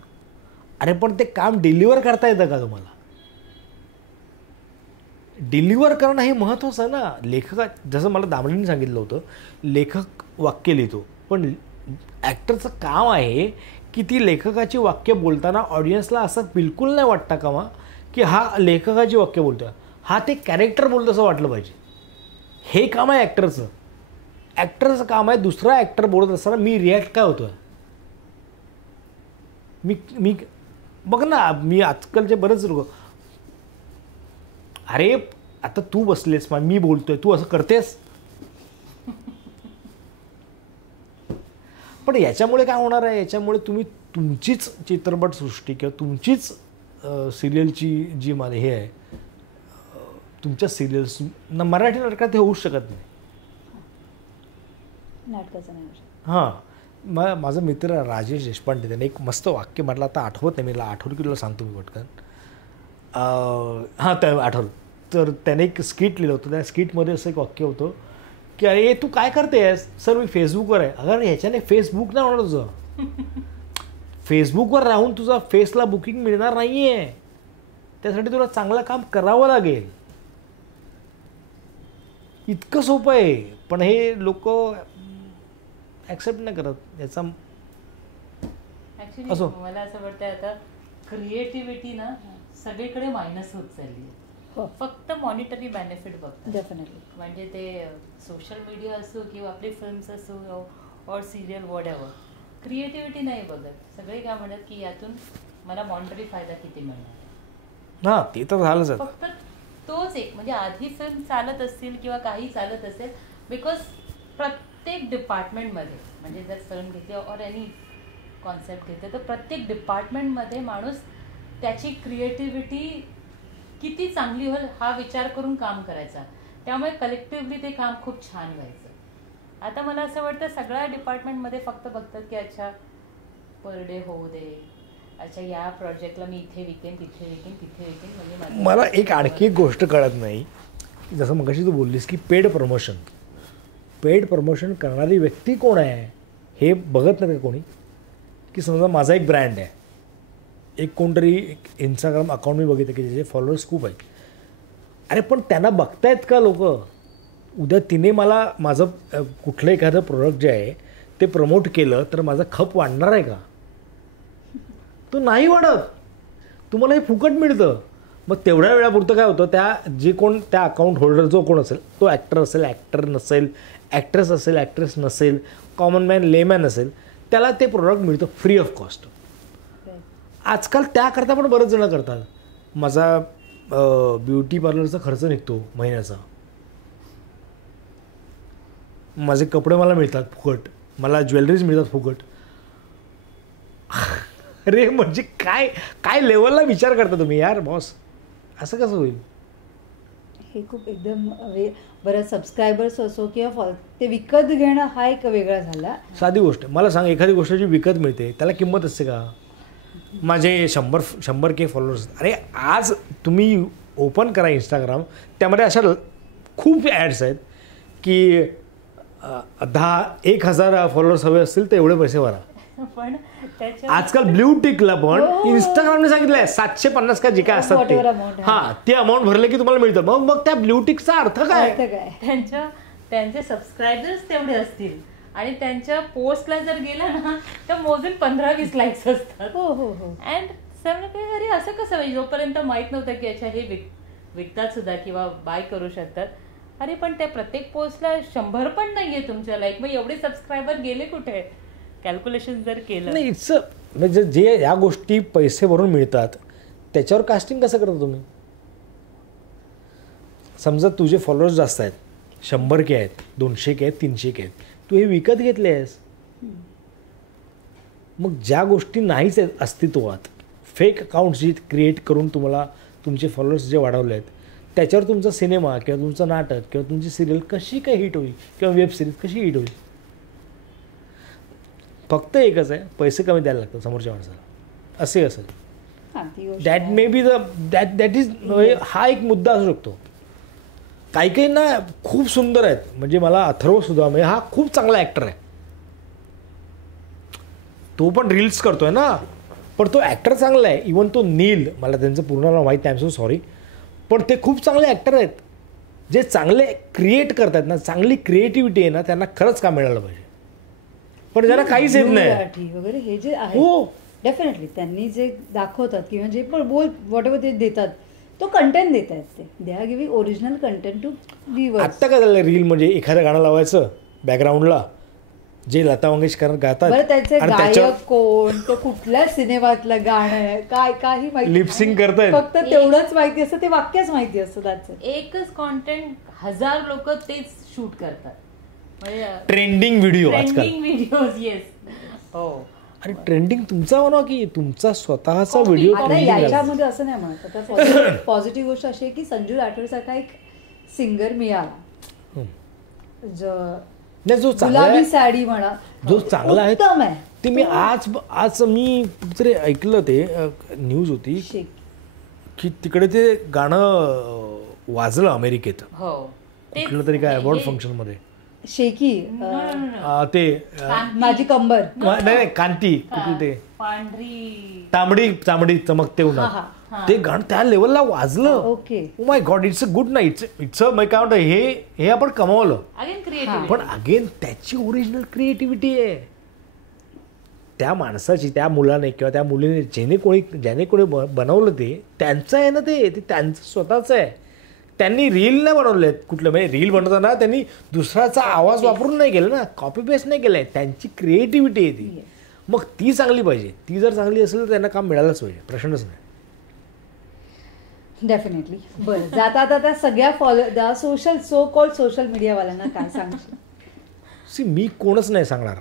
अरे पण ते काम डिलिव्हर करता येतं का तुम्हाला. डिलिव्हर करणं हे महत्त्वाचं आहे ना. लेखक, जसं मला दामणीने सांगितलं होतं, लेखक वाक्य लिहितो, पण ॲक्टरचं काम आहे की ती लेखकाची वाक्य बोलताना ऑडियन्सला असं बिलकुल नाही वाटतं का की हा लेखकाची वाक्य बोलतो आहे, हा ते कॅरेक्टर बोलतो असं वाटलं पाहिजे. हे काम आहे ॲक्टरचं. ॲक्टरचं काम आहे दुसरा ॲक्टर बोलत असताना मी रिॲक्ट काय होतो आहे. मी बघ ना, मी आजकालचे बरेच लोक, अरे आता तू बसलेस, मी बोलतोय, तू असं करतेस. पण याच्यामुळे काय होणार आहे. याच्यामुळे तुम्ही तुमचीच चित्रपटसृष्टी किंवा तुमचीच सिरियलची जी मला हे आहे, तुमच्या सिरियल्स मराठी नाटकात हे होऊच शकत नाही. नाटकाचं नाही. हां, माझा मित्र राजेश देशपांडे त्याने एक मस्त वाक्य म्हटलं, आता आठवत नाही, मला आठवलं की तुला सांगतो मी पटकन. हां, त्या आठवलं. तर त्याने एक स्किट लिहिलं होतं. त्या स्किटमध्ये असं एक वाक्य होतं की अरे तू काय करते आहेस. सर मी फेसबुकवर आहे. अगर ह्याच्याने फेसबुक नाही होणार तुझं. फेसबुकवर राहून तुझा फेसला बुकिंग मिळणार नाही आहे. त्यासाठी तुला चांगलं काम करावं लागेल. इतकं सोपं आहे, पण हे लोक ॲक्सेप्ट नाही करत. याचा ऍक्च्युली मला असं वाटतं आता क्रिएटिव्हिटी ना सगळीकडे मायनस होत चालली आहे. फक्त मॉनिटरी बेनिफिट बघतात. डेफिनेटली. म्हणजे ते सोशल मीडिया असो किंवा आपली फिल्म्स असो और सिरियल वॉटएव्हर, क्रिएटिव्हिटी नाही बघत. सगळे काय म्हणतात की यातून मला मॉनिटरी फायदा किती मिळणार. हां, ते तर झालंच आहे. फक्त तोच एक, म्हणजे आधी फिल्म चालत असतील किंवा काही चालत असेल, बिकॉज प्रत्येक डिपार्टमेंटमध्ये, म्हणजे जर फिल्म घेतली और एनी कॉन्सेप्ट घेतले, तर प्रत्येक डिपार्टमेंटमध्ये माणूस त्याची क्रिएटिव्हिटी किती चांगली होईल हा विचार करून काम करायचा. त्यामुळे कलेक्टिव्हली ते काम खूप छान व्हायचं. आता मला असं वाटतं सगळ्या डिपार्टमेंटमध्ये फक्त बघतात की अच्छा पर डे होऊ दे, अच्छा या प्रोजेक्टला मी इथे विकेन, तिथे विकेन, तिथे विकेन. म्हणजे मला एक आणखी एक गोष्ट कळत नाही जसं मगाशी तू बोललीस की पेड प्रमोशन करणारी व्यक्ती कोण आहे हे बघत नाही का कोणी? की समजा माझा एक ब्रँड आहे, एक कोणतरी एक इंस्टाग्राम अकाउंट मी बघितलं की ज्याचे फॉलोअर्स खूप आहेत. अरे पण त्यांना बघतायत का लोक? उद्या तिने मला माझं कुठलं एखादं प्रोडक्ट जे आहे ते प्रमोट केलं तर माझा खप वाढणार आहे का? तो नाही वाढत. तुम्हाला हे फुकट मिळतं. मग तेवढ्या वेळापुरतं काय होतं, त्या जे कोण त्या अकाउंट होल्डर जो कोण असेल, तो ॲक्टर असेल, ॲक्टर नसेल, ॲक्ट्रेस असेल, ॲक्ट्रेस नसेल, कॉमन मॅन, लेमॅन असेल, त्याला ते प्रोडक्ट मिळतं फ्री ऑफ कॉस्ट. आजकाल त्याकरता पण बरेच जण करतात. माझा ब्युटी पार्लरचा खर्च निघतो महिन्याचा, माझे कपडे मला मिळतात फुकट, मला ज्वेलरीज मिळतात फुकट. अरे म्हणजे काय काय लेवलला विचार करता तुम्ही यार बॉस? असं कसं होईल? हे खूप एकदम बरं, सबस्क्रायबर्स असो किंवा ते विकत घेणं हा एक वेगळा झाला. साधी गोष्ट मला सांग, एखादी गोष्ट जी विकत मिळते त्याला किंमत असते का? माझे 100K फॉलोअर्स. अरे आज तुम्ही ओपन करा इंस्टाग्राम, त्यामध्ये अशा खूप ॲड्स आहेत की 1,000 फॉलोअर्स हवे असतील तर एवढे पैसे भरा. पण त्याच्या आजकाल ब्ल्यू टिकला पण इंस्टाग्रामने सांगितलंय 750 का जे काय असतात ते, हां ते अमाऊंट भरले की तुम्हाला मिळतं. मग त्या ब्ल्यू टिकचा अर्थ काय? त्यांचे सबस्क्रायबर्स तेवढे असतील आणि त्यांच्या पोस्टला जर गेला ना तर मोजून 15-20 लाईक्स असतात. हो हो हो. अँड सगळं अरे असं कसं म्हणजे जोपर्यंत माहित नव्हतं की अच्छा हे विकतात सुद्धा किंवा बाय करू शकतात. अरे पण त्या प्रत्येक पोस्टला 100 पण नाहीये तुमच्या लाईक, मग एवढे सबस्क्रायबर गेले कुठे? कॅल्क्युलेशन जर केलं नाही, इट्स म्हणजे जे या गोष्टी पैसे भरून मिळतात त्याच्यावर कास्टिंग कसं करता तुम्ही? समजा तुझे फॉलोअर्स जास्त आहेत, 100K आहेत, 200K आहेत, 300K आहेत, तू हे विकत घेतले आहेस. मग ज्या गोष्टी नाहीच आहेत अस्तित्वात, फेक अकाउंट्स जी क्रिएट करून तुम्हाला तुमचे फॉलोअर्स जे वाढवले आहेत त्याच्यावर तुमचा सिनेमा किंवा तुमचं नाटक किंवा तुमची सिरियल कशी काय हिट होईल किंवा वेब सिरीज कशी हिट होईल? फक्त एकच आहे, पैसे कमी द्यायला लागतात समोरच्या माणसाला. असे असेल that may be that is, हा एक मुद्दा असू शकतो. काही काही ना खूप सुंदर आहेत. म्हणजे मला अथर्व सुद्धा म्हणजे हा खूप चांगला ॲक्टर आहे, तो पण रील्स करतोय ना, पण तो ॲक्टर चांगला आहे. इवन तो नील, मला त्यांचं पूर्ण नाव माहीत नाही, आय एम सो सॉरी, पण ते खूप चांगले ॲक्टर आहेत. जे चांगले क्रिएट करतात ना, चांगली क्रिएटिव्हिटी आहे ना, त्यांना खरंच काम मिळालं पाहिजे. पण ज्याला काहीच येत नाही वगैरे हे जे आहे, हो डेफिनेटली त्यांनी जे दाखवतात किंवा जे पण व्हॉट एव्हर ते देतात तो कंटेंट देत आहेत, ते they are giving original content to viewers. आत्ता काय झालं, रील म्हणजे एखादं गाणं लावायचं बॅकग्राऊंडला जे लता मंगेशकर गातात, बरं त्याचे गायक कोण, तो कुठल्या सिनेमातलं गाणं आहे काय काही माहिती, लिपसिंग करतायत, फक्त तेवढंच माहिती असतं, ते वाक्यच माहिती असतं. त्याचं एकच कॉन्टेंट 1000 लोक तेच शूट करतात. ट्रेंडिंग व्हिडिओ आजकाल. येस हो. अरे ट्रेंडिंग तुमचा म्हणा की तुमचा स्वतःचा व्हिडिओ ट्रेंडिंग. याच्यामध्ये असं नाही म्हणत. आता पॉझिटिव्ह गोष्ट अशी आहे की संजू राठोडसारखा एक सिंगर मिळाला, जो गुलाबी साडी म्हणा, जो चांगला आहे उत्तम आहे ते. मी आज मी कुठेतरी ऐकलं, ते न्यूज होती की तिकडे ते गाणं वाजलं अमेरिकेत, कुठलं तरी काय अवॉर्ड फंक्शन मध्ये. शेकी ते माझी कंबर नाही कांती, कुठली ते तांबडी तांबडी चमकते उन्हात, ते गाणं त्या लेवलला वाजलं. Okay, oh my God, it's a good ना, इट्स काय म्हणतो हे आपण कमावलं. पण अगेन त्याची ओरिजिनल क्रिएटिव्हिटी आहे त्या माणसाची, त्या मुलाने किंवा त्या मुलीने, ज्याने कोणी बनवलं ते त्यांचं आहे ना, ते त्यांचं स्वतःचं आहे. त्यांनी रील नाही बनवले कुठलं, म्हणजे रील बनवताना त्यांनी दुसऱ्याचा आवाज वापरून नाही केलं ना, कॉपी पेस्ट नाही केलं आहे, त्यांची क्रिएटिव्हिटी आहे ती. मग ती चांगली पाहिजे. ती जर चांगली असेल तर त्यांना काम मिळालंच पाहिजे, प्रश्नच नाही. डेफिनेटली. बरं, जाता सगळ्या सो कॉल्ड सोशल मीडियावाल्यांना काय सांगशील? मी कोणच नाही सांगणार.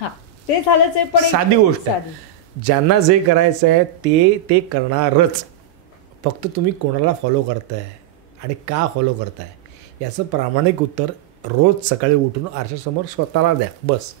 हां, ते झालंच आहे, पण साधी गोष्ट आहे, ज्यांना जे करायचं आहे ते करणारच. फक्त तुम्ही कोणाला फॉलो करताय आणि का फॉलो करताय याचं प्रामाणिक उत्तर रोज सकाळी उठून आरशासमोर स्वतःला द्या, बस.